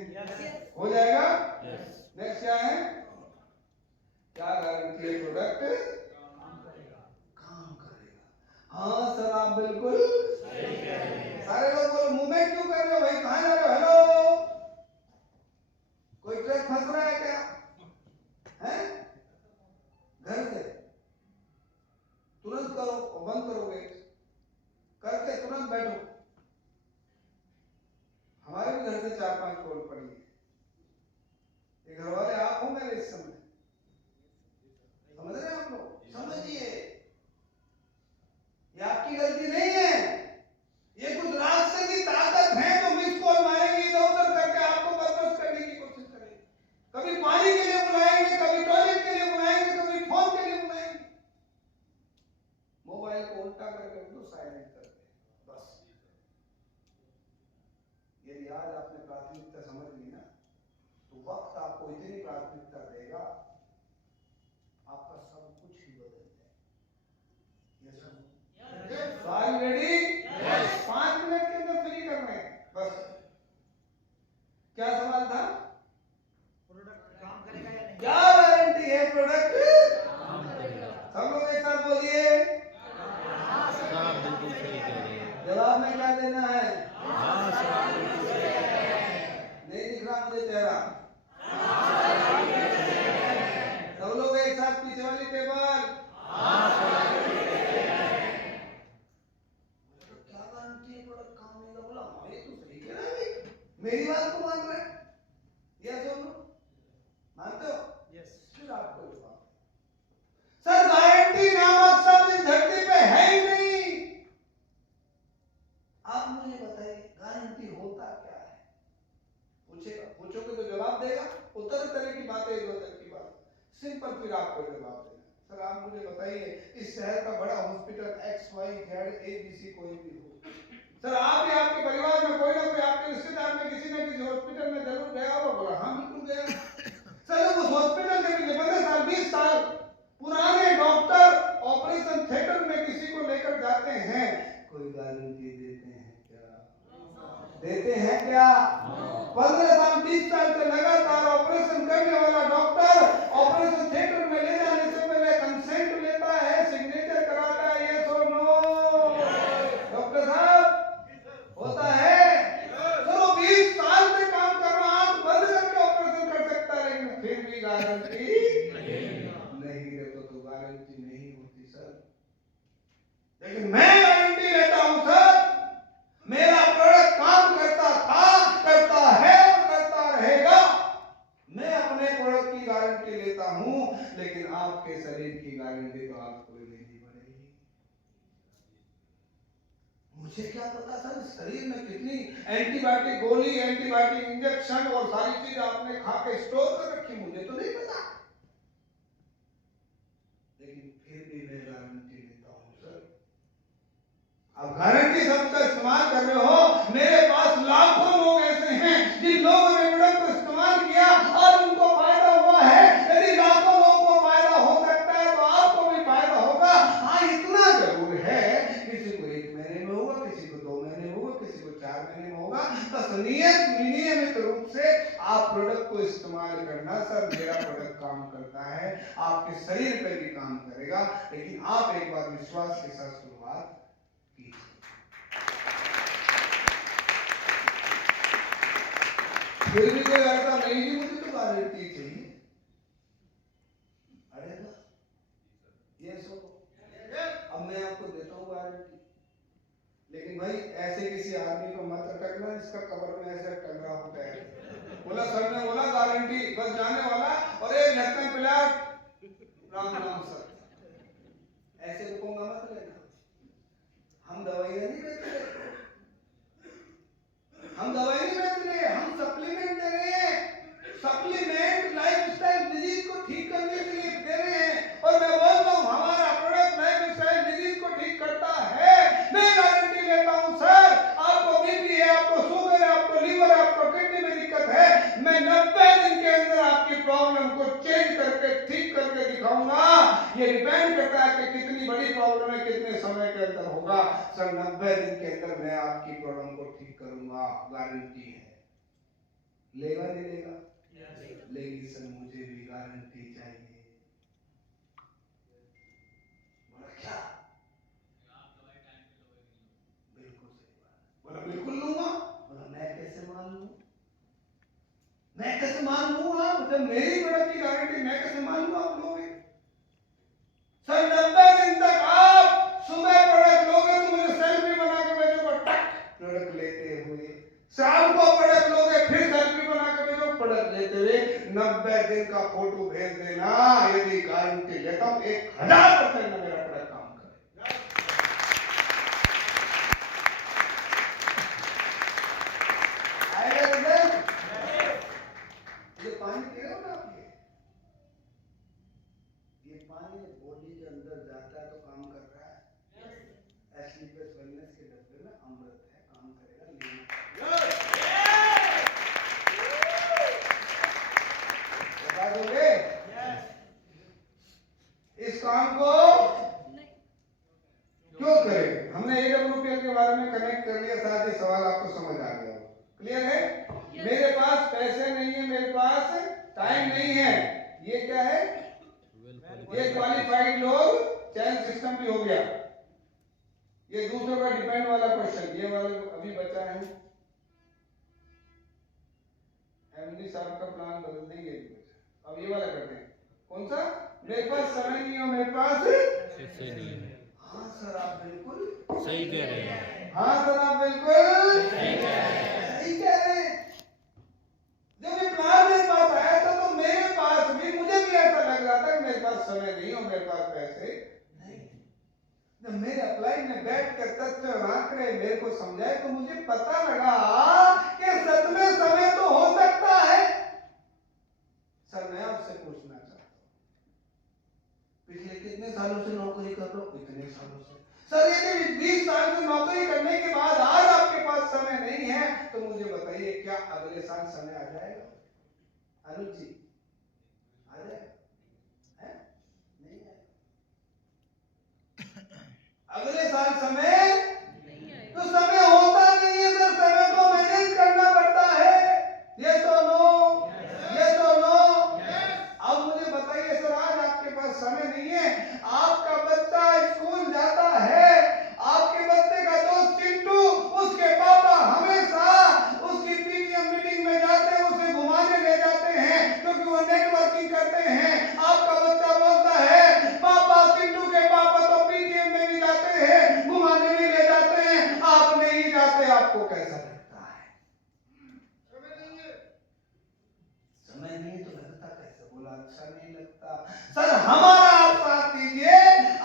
हो जाएगा? नेक्स्ट क्या है? क्या गारंटी है? प्रोडक्ट काम करेगा। हाँ सर, आप बिल्कुल सही कह रहे हैं। सारे लोग बोलो मूवमेंट क्यों कर रहे हो भाई, कहाँ जा रहे हो? हेलो, कोई ट्रक फंस रहा है क्या? हैं? घर से तुरंत करो और बंद करो गेट, करके तुरंत बैठो। हमारे भी घर से 4-5 कॉल पड़ी है। ये घर वाले आप हो मेरे इस समय, समझ रहे हैं आप लोग? समझिए, ये आपकी गलती नहीं है, ये कुछ राक्षस की ताकत है जो मिस कॉल मारेंगे इधर उधर करके आपको बदमाश करने की कोशिश करेंगे। कभी पानी के लिए बुलाएंगे, कभी टॉयलेट के लिए बुलाएंगे, कभी फोन के लिए बुलाएंगे। मोबाइल को उल्टा करके उनको साइलेंट कर दे, बस। यदि आज आपने प्राथमिकता समझ ली ना, तो वक्त आपको इतनी प्राथमिकता देगा, आपका सब कुछ ही बदल जाएगा। So are you ready? Yes. 5 minute के अंदर फ्री कर रहे हैं बस। क्या सवाल था? जरा। सब लोग एक साथ पीछे वाली टेबल। क्या गारंटी है प्रोडक्ट काम नहीं होगा? बोला हाँ ये तो सही कह रहा है, मेरी बात को मान रहा है। यस और नो? मानते हो? यस। फिर आपको जवाब सर गारंटी नामक शब्द इस धरती पे है ही नहीं। आप मुझे बताइए गारंटी होता क्या है? पूछोगे तो जवाब देगा, उतर तरह की बातें, इधर उधर की बात सिंपल, फिर आपको जवाब देना। सर आप मुझे बताइए इस शहर का बड़ा हॉस्पिटल XYZ ABC कोई भी हो, सर आप या आपके परिवार में कोई ना कोई आपके रिश्तेदार में किसी न किसी हॉस्पिटल में जरूर गया होगा। बोला हाँ बिल्कुल गया। सर जब उस हॉस्पिटल के पीछे 15 साल 20 साल पुराने डॉक्टर ऑपरेशन थिएटर में किसी को लेकर जाते हैं, कोई गारंटी देते हैं क्या? देते हैं क्या? 15 साल 20 साल से लगातार ऑपरेशन करने वाला डॉक्टर ऑपरेशन थिएटर में ले जाने से पहले कंसेंट लेता है, सिग्नेचर कराता है, यस और नो? डॉक्टर साहब होता है। चलो 20 साल से काम कर रहा, आंख बंद करके ऑपरेशन कर सकता है, लेकिन फिर भी गारंटी नहीं देते तो गारंटी नहीं होती सर। लेकिन मैं गारंटी लेता हूं सर, मेरा प्रोडक्ट काम करता था, करता है और करता रहेगा। मैं अपने प्रोडक्ट की गारंटी लेता हूं, लेकिन आपके शरीर की गारंटी तो आपको लेनी पड़ेगी। मुझे क्या पता सर शरीर में कितनी एंटीबायोटिक गोली, एंटीबायोटिक इंजेक्शन और सारी चीज आपने खा के स्टोर कर रखी, मुझे तो नहीं पता। लेकिन फिर भी मैं गारंटी लेता हूं सर। अब गारंटी शब्द का इस्तेमाल कर रहे हो, मेरे पास लाखों लोग ऐसे हैं जिन लोगों ने प्रोडक्ट को इस्तेमाल किया और उनको फायदा हुआ है। यदि लाखों लोगों को फायदा हो सकता है तो आपको भी फायदा होगा। हाँ इतना जरूर है, किसी को 1 महीने में होगा, किसी को 2 महीने में होगा, किसी को 4 महीने में होगा। बस नियमित रूप से आप प्रोडक्ट को इस्तेमाल करना। सर मेरा प्रोडक्ट काम करता है, आपके शरीर पे भी काम करेगा, लेकिन आप एक बार विश्वास के साथ शुरुआत कीजिए। फिर भी कोई ऐसा नहीं कि मुझे तो गारंटी चाहिए। अरे ये सो अब मैं आपको देता हूँ गारंटी, लेकिन भाई ऐसे किसी आदमी को मत अटकना जिसका कवर में ऐसे टंगा होता है। बोला सर ने बोला गारंटी, बस जाने वाला और एक ढक्कन प्लाट राम राम सर, ऐसे को मत लेना। हम दवाइयां नहीं बेच रहे, हम दवाई नहीं बेच रहे, हम सप्लीमेंट दे रहे हैं। सप्लीमेंट लाइफस्टाइल डिजीज को ठीक करने के लिए दे रहे हैं, और मैं बोल रहा हूं हमारा प्रोडक्ट लाइफस्टाइल डिजीज को ठीक करता है। मैं गारंटी लेता हूं सर, आपको बीपी है, आपको शुगर है, आपको लीवर है, आपको किडनी में दिक्कत है, मैं 90 दिन के अंदर आपकी प्रॉब्लम को चेंज करके ठीक करके दिखाऊंगा। ये डिपेंड करता है कि कितनी बड़ी प्रॉब्लम है, कितने समय के अंदर होगा। सर 90 दिन के अंदर मैं आपकी प्रॉब्लम को ठीक करूंगा, गारंटी है। लेगा नहीं लेगा? लेगी सर, मुझे भी गारंटी चाहिए। बोला क्या? बिल्कुल सही बात। बोला बिल्कुल लूंगा। बोला मैं कैसे मान लूं? मैं कैसे मान लूं? आप जब मेरी प्रोडक्ट की गारंटी मैं कैसे मान लूं आप लोगे? सर 90 दिन तक आप सुबह प्रोडक्ट लोगे तो मुझे सेल्फी बना के भेजोगे, टक प्रोडक्ट लेते हुए। शाम को प्रोडक्ट लोगे, फिर सेल्फी बना के भेजो प्रोडक्ट लेते हुए। 90 दिन का फोटो भेज देना, यदि गारंटी लेता हूं 1000% मेरा प्रोडक्ट काम करे। ये पानी पी रहे हो ना आप? ये पानी बॉडी के अंदर जाता है तो काम कर रहा है। एस्लीपियस वेलनेस के डब्बे में अमृत है, काम करेगा। बता दोगे इस काम को क्यों करें? हमने AWPL के बारे में कनेक्ट कर लिया, शायद ये सवाल आपको समझ आ गया। क्लियर है? मेरे पास पैसे नहीं है, मेरे पास टाइम नहीं है, ये क्या है? ये क्वालिफाइड लोग चैन सिस्टम भी हो गया। ये दूसरे पर डिपेंड वाला क्वेश्चन, ये वाला अभी बचा है। एमडी साहब का प्लान बदल देंगे। अब ये वाला करते हैं। कौन सा? मेरे पास समय नहीं हो, मेरे पास पैसे नहीं है। हाँ सर आप बिल्कुल सही कह रहे हैं। हाँ सर आप बिल्कुल सही कह रहे हैं। सही कह रहे हैं। जब ये प्लान मेरे पास आया था तो मेरे पास भी, मुझे भी ऐसा लग रहा था कि मेरे पास समय नहीं और मेरे पास पैसे नहीं। जब मेरे अप्लाई में बैठ कर तथ्य और आंकड़े मेरे को समझाए तो मुझे पता लगा कि सच में समय तो हो सकता है। सर मैं आपसे पूछना चाहता हूं, पिछले कितने सालों से नौकरी कर रहे हो? इतने सालों से। सर यदि 20 साल से नौकरी करने के बाद आज आपके पास समय नहीं है तो मुझे बताइए क्या अगले साल समय आ जाएगा? अनुज जी आ जाएगा? है? नहीं आएगा। अगले साल समय तो समय होता नहीं है सर, समय को मैनेज करना पड़ता है। यस और नो? यस और नो? अब मुझे बताइए सर, आज आपके पास समय नहीं है, आपका बच्चा स्कूल जाता है, आपके बच्चे का दोस्त चिंटू, उसके पापा हमेशा उसकी पीटीएम मीटिंग में जाते हैं, उसे घुमाने ले जाते हैं क्योंकि वो नेटवर्किंग करते हैं। आपका बच्चा बोलता है पापा, चिंटू के पापा तो पीटीएम में भी जाते हैं, घुमाने भी ले जाते हैं, आप नहीं जाते, आपको कैसा लगता है? समय नहीं तो लगता कैसे? बोला अच्छा नहीं लगता। सर हमारा आप साथ दीजिए,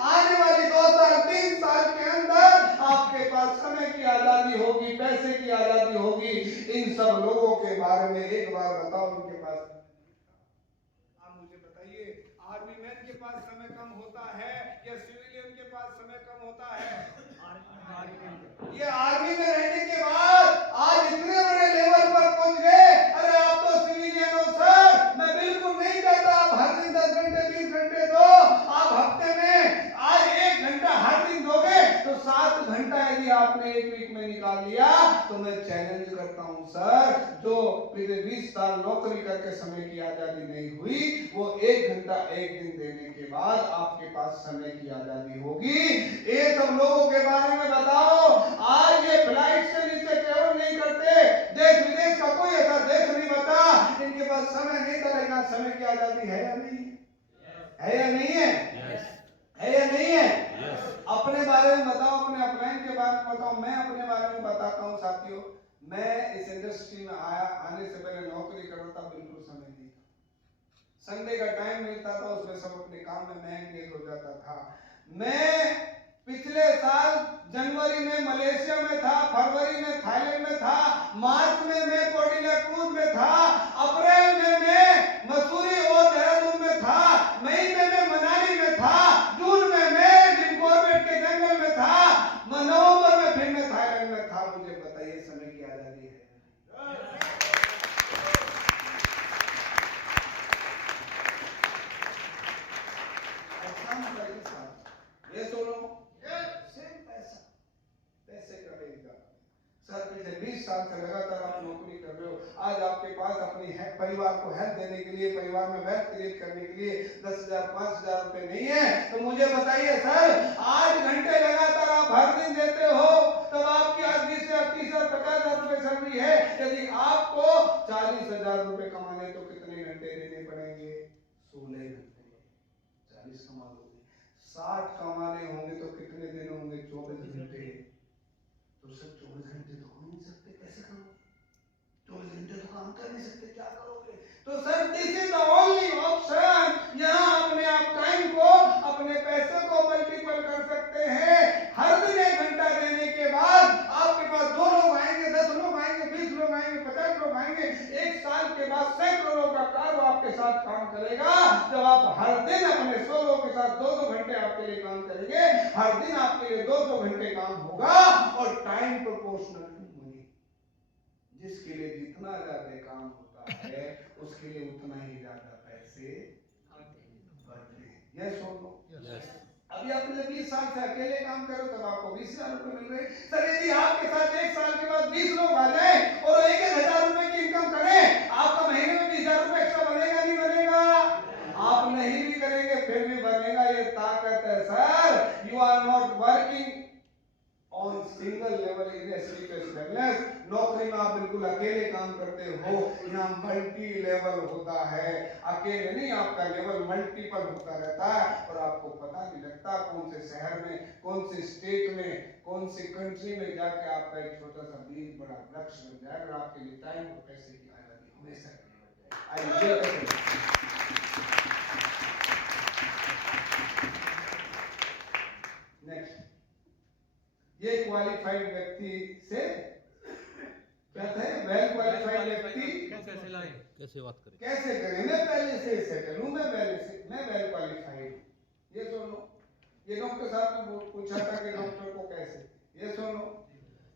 आने वाली 2 साल 3 साल के अंदर आपके पास समय की आजादी होगी, पैसे की आजादी होगी। इन सब लोगों के बारे में एक बार बताओ, उनके पास आप मुझे बताइए, आर्मी मैन के पास समय कम होता है या सिविलियन के पास समय कम होता है? ये आर्मी में रहने के बाद आज इतने बड़े लेवल पर पहुंच गए। अरे आप तो सिविलियन हो सर, मैं बिल्कुल नहीं कहता आप हर दिन 10 घंटे 20 घंटे दो, आप हफ्ते में आज 1 घंटा हर दिन दोगे तो 7 घंटा यदि आपने एक वीक में निकाल लिया तो मैं चैलेंज करता हूं सर, जो पिछले 20 साल नौकरी करके समय की आजादी नहीं हुई, वो 1 घंटा एक दिन देने के बाद आपके पास समय की आजादी होगी। ये सब लोगों के बारे में बताओ, आज ये फ्लाइट से नीचे ट्रेवल नहीं करते, देश विदेश का कोई ऐसा देश नहीं बचा इनके पास समय नहीं था, लेकिन समय की आजादी है या नहीं है? या नहीं है? है या नहीं है? अपने बारे में बताओ, अपने अपलाइन के बारे में बताओ। मैं अपने बारे में बताता हूं साथियों, मैं इस इंडस्ट्री में आने से पहले नौकरी कर रहा था, बिल्कुल समय नहीं था। संडे का टाइम मिलता था, उसमें सब अपने काम में मैं एंगेज हो जाता था। मैं पिछले साल जनवरी में मलेशिया में था, फरवरी में थाईलैंड में था, मार्च में मैं कोडिला क्रूज में था, अप्रैल में मैं मसूरी और देहरादून में था, मई में मैं मनाली में था, जून में मैं जिम कॉर्बेट के जंगल में था, नवंबर में फिर मैं थाईलैंड में था। मुझे बताइए समय की आजादी है? ये सुनो, सेम पैसा, पैसे का लेगा। सर पिछले 20 साल से लगातार आप नौकरी कर रहे हो, आज आपके पास अपनी परिवार को हेल्प देने के लिए, परिवार में वेल्थ क्रिएट करने के लिए 10,000 5,000 रुपए नहीं है, तो मुझे बताइए सर, 8 घंटे लगातार आप हर दिन देते हो, तब आपकी आज 20,000 30,000 50,000 रुपए सैलरी है। यदि आपको 40,000 रुपए कमाने तो कितने घंटे देने पड़ेंगे? 16 घंटे। 40 कमा लोगे, 60 कमाने होंगे तो कितने दिन होंगे? 24 घंटे। तो सर 24 घंटे तो हो नहीं सकते, कैसे करोगे? 24 घंटे तो काम कर नहीं सकते, क्या करोगे? तो sir this is the only option, यहाँ अपने आप टाइम को, अपने पैसे को मल्टीपल कर सकते हैं। हर दिन 1 घंटा देने के बाद आपके पास 2 लोग आएंगे, 10 लोग आएंगे, 20 लोग आएंगे, 50 लोग आएंगे, 1 साल के बाद सैकड़ों लोग का कार्य आपके साथ काम करेगा। जब आप हर दिन अपने 100 लोगों के साथ 2-2 घंटे आपके लिए काम करेंगे, हर दिन आपके लिए 200 घंटे काम होगा, और टाइम प्रोपोर्शनल टू मनी, जिसके लिए जितना ज्यादा काम होता है उसके लिए उतना ही ज्यादा पैसे बढ़ते हैं। यस और नो? अभी आपने 20 साल से अकेले काम करो तब आपको 20,000 रुपए मिल रहे। सर यदि आपके साथ 1 साल के बाद 20 लोग आ जाए और 1,000 रुपए की इनकम करें, आपका महीने में 20,000 रुपए एक्स्ट्रा बनेगा नहीं बनेगा? आप नहीं भी करेंगे फिर भी बनेगा, ये ताकत है सर। You are not working on single level in a sleepless नौकरी में आप बिल्कुल अकेले काम करते हो, यहाँ मल्टी लेवल होता है, अकेले नहीं, आपका लेवल मल्टीपल होता रहता है और आपको पता नहीं लगता कौन से शहर में, कौन से स्टेट में, कौन सी कंट्री में जाके आपका एक छोटा सा बीज बड़ा वृक्ष बन जाएगा। आपके लिए टाइम और पैसे की आजादी हमेशा नेक्स्ट, ये क्वालिफाइड व्यक्ति से क्या थे? वेल क्वालिफाइड व्यक्ति कैसे लाएं, कैसे बात करें, कैसे करें? मैं पहले से सेटल हूं, मैं वेल क्वालिफाइड। ये सुनो, ये डॉक्टर साहब ने पूछा था कि डॉक्टर को कैसे, ये सुनो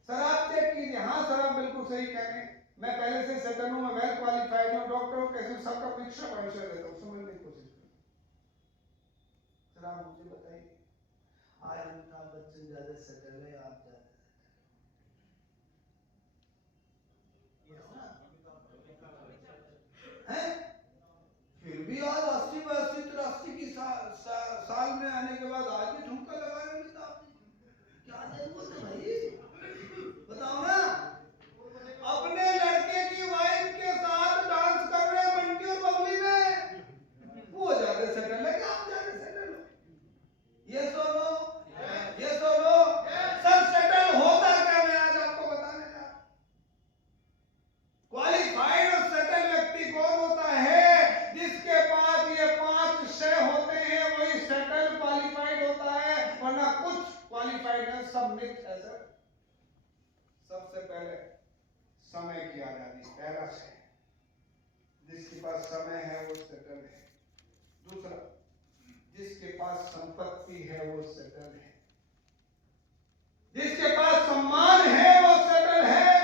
सर, आप चेक कीजिए। हाँ सर, आप बिल्कुल सही कह रहे हैं, मैं पहले से सेटल हूं, मैं वेल क्वालिफाइड हूं। डॉक्टर को कैसे? सबका पिक्चर आंसर देता हूं, समझने की कोशिश करो। सर आप मुझे बताइए, आज अमिताभ बच्चन ज्यादा सेटल है, आप ज्यादा हैं? फिर भी आज 80 82 83 की साल में आने के बाद आज भी ठुमका लगा रहे हैं। क्या देख बोलते भाई, बताओ ना। अपने लड़के की वाइफ के साथ डांस कर रहे हैं बंटी और बबली में, वो ज्यादा सेटल है कि आप ज्यादा सेटल हो? ये सुनो, ये सुनो, सब सेटल होता क्या, मैं आज आपको बताने जा रहा हूं। क्वालिफाइड और सेटल व्यक्ति कौन होता है? जिसके पास ये 5 शय होते हैं, वही सेटल क्वालिफाइड होता है। वरना कुछ क्वालिफाइड है, सब मिथ है सर। सबसे पहले समय की आजादी, पहला शय, जिसके पास समय है वो सेटल है। दूसरा, जिसके पास संपत्ति है वो सेटल है। जिसके पास सम्मान है वो सेटल है।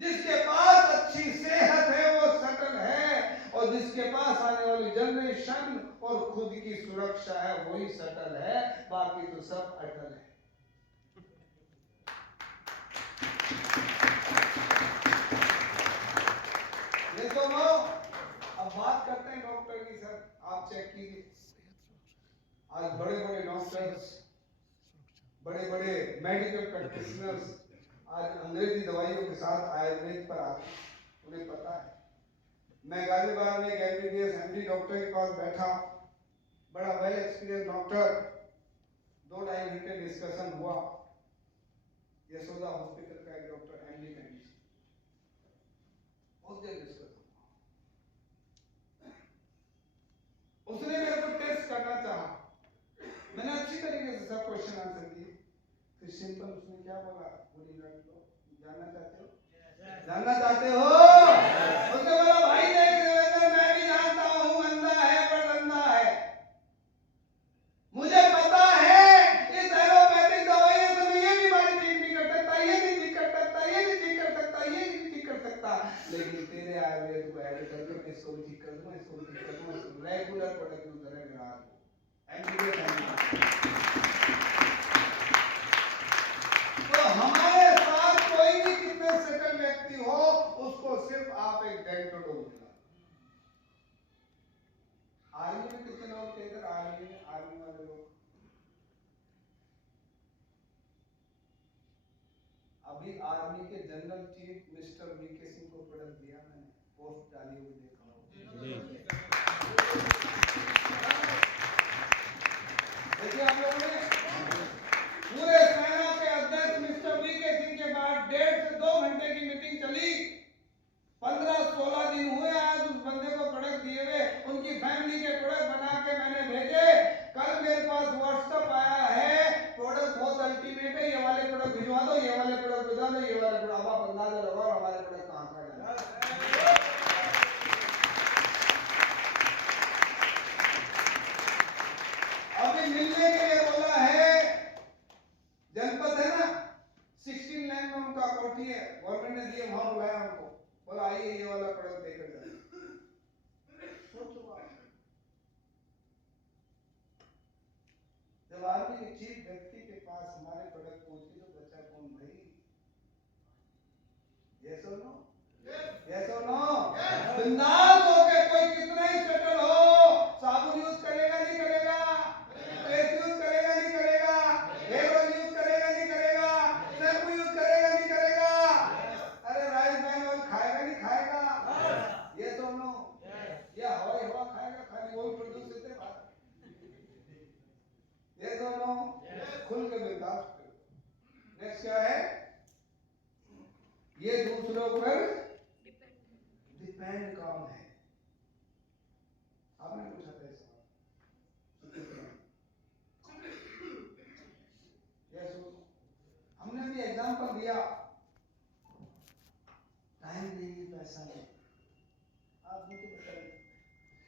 जिसके पास अच्छी सेहत है वो सेटल है। और जिसके पास आने वाली जनरेशन और खुद की सुरक्षा है वही सेटल है, बाकी तो सब अटल है। ये तो लो, अब बात करते हैं डॉक्टर की। सर आप चेक कीजिए, आज बड़े बड़े डॉक्टर्स, बड़े बड़े मेडिकल प्रैक्टिशनर्स आज अंग्रेजी दवाइयों के साथ आयुर्वेद पर आते हैं, उन्हें पता है। मैं गाजियाबाद में एक एमबीबीएस एमडी डॉक्टर के पास बैठा, बड़ा वेल एक्सपीरियंस डॉक्टर, 2-2.5 घंटे डिस्कशन हुआ। यशोदा हॉस्पिटल का एक डॉक्टर एमडी कंडीशन, बहुत देर डिस्कशन। उसने मेरे को टेस्ट करना चाहा, मैंने अच्छी तरीके से सब क्वेश्चन आंसर दिए। फिर सिंपल उसने क्या बोला, बोली जानना चाहते हो? जानना चाहते हो? उसने बोला भाई देख देवेंद्र, मैं भी जानता हूँ अंधा है पर धंधा है। मुझे पता है इस एलोपैथिक दवाइयों से मैं ये बीमारी ठीक नहीं कर सकता, ये नहीं ठीक कर सकता, ये नहीं ठीक कर सकता, ये नहीं ठीक कर सकता, लेकिन तेरे आयुर्वेद को ऐड करके मैं इसको भी ठीक कर दूंगा, इसको भी ठीक कर दूंगा। रेगुलर प्रोडक्ट यूज करें मेरा तो हमारे साथ कोई भी कितने सेटल व्यक्ति हो, उसको सिर्फ आप एक डेंटोडोल दिला। आर्मी में कितने लोग थे इधर? आर्मी वाले लोग, अभी आर्मी के general chief mister VK Singh को प्रोडक्ट दिया, मैंने पोस्ट डाली हुई देखा। देखिए आप लोगों ने, पूरे सेना के अध्यक्ष मिस्टर वीके सिंह के बाद 1.5 से 2 घंटे की मीटिंग चली। 15-16 दिन हुए आज उस बंदे को प्रोडक्ट दिए हुए, उनकी फैमिली के प्रोडक्ट बना के मैंने भेजे। कल मेरे पास व्हाट्सएप आया है, प्रोडक्ट बहुत अल्टीमेट है, ये वाले प्रोडक्ट भिजवा दो, ये वाले प्रोडक्ट भिजवा दो, ये वाले प्रोडक्ट। अब आप अंदाजा लगाओ हमारे प्रोडक्ट कहां जा रहे हैं। कोई प्रोड्यूस देते बात ये दोनों खुल के बिंदास। नेक्स्ट क्या है? ये दूसरों पर डिपेंड कौन है? आपने पूछा था इस सवाल। हमने भी एग्जांपल दिया, टाइम नहीं, पैसा नहीं। आप मुझे बताइए,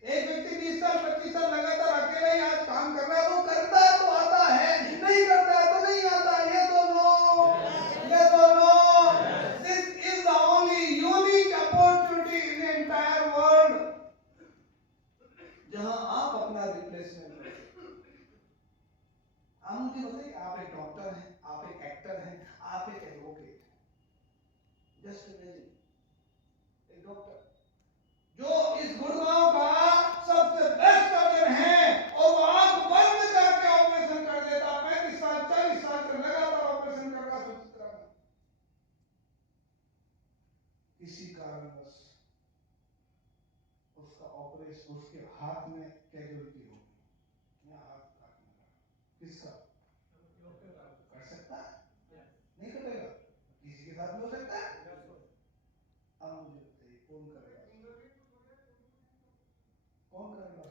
एक व्यक्ति 20 साल 25 साल लगातार अकेले ही आज काम कर रहा है, वो करता है तो आता है, नहीं करता है तो नहीं आता है। ये तो नो, ये तो no. This is the only unique opportunity in the entire world जहां आप अपना रिप्लेसमेंट कर सकते हैं। आप मुझे बताइए, आप एक डॉक्टर हैं, आप एक एक्टर हैं, आप एक एडवोकेट हैं। जस्ट इमेजिन एक डॉक्टर जो इस गुड़गांव का सबसे बेस्ट सर्जन है और वो आंख बंद करके ऑपरेशन कर देता, 35 साल 40 साल से लगातार ऑपरेशन कर रहा सुचित्रा में। किसी कारणवश उसका ऑपरेशन, उसके हाथ में कैजुअलिटी हो गई, या हाथ काटने लगा। किसका? कर सकता है? नहीं करेगा? किसी के साथ भी हो सकता है। अब मुझे बताइए कौन करेगा? कौन करेगा?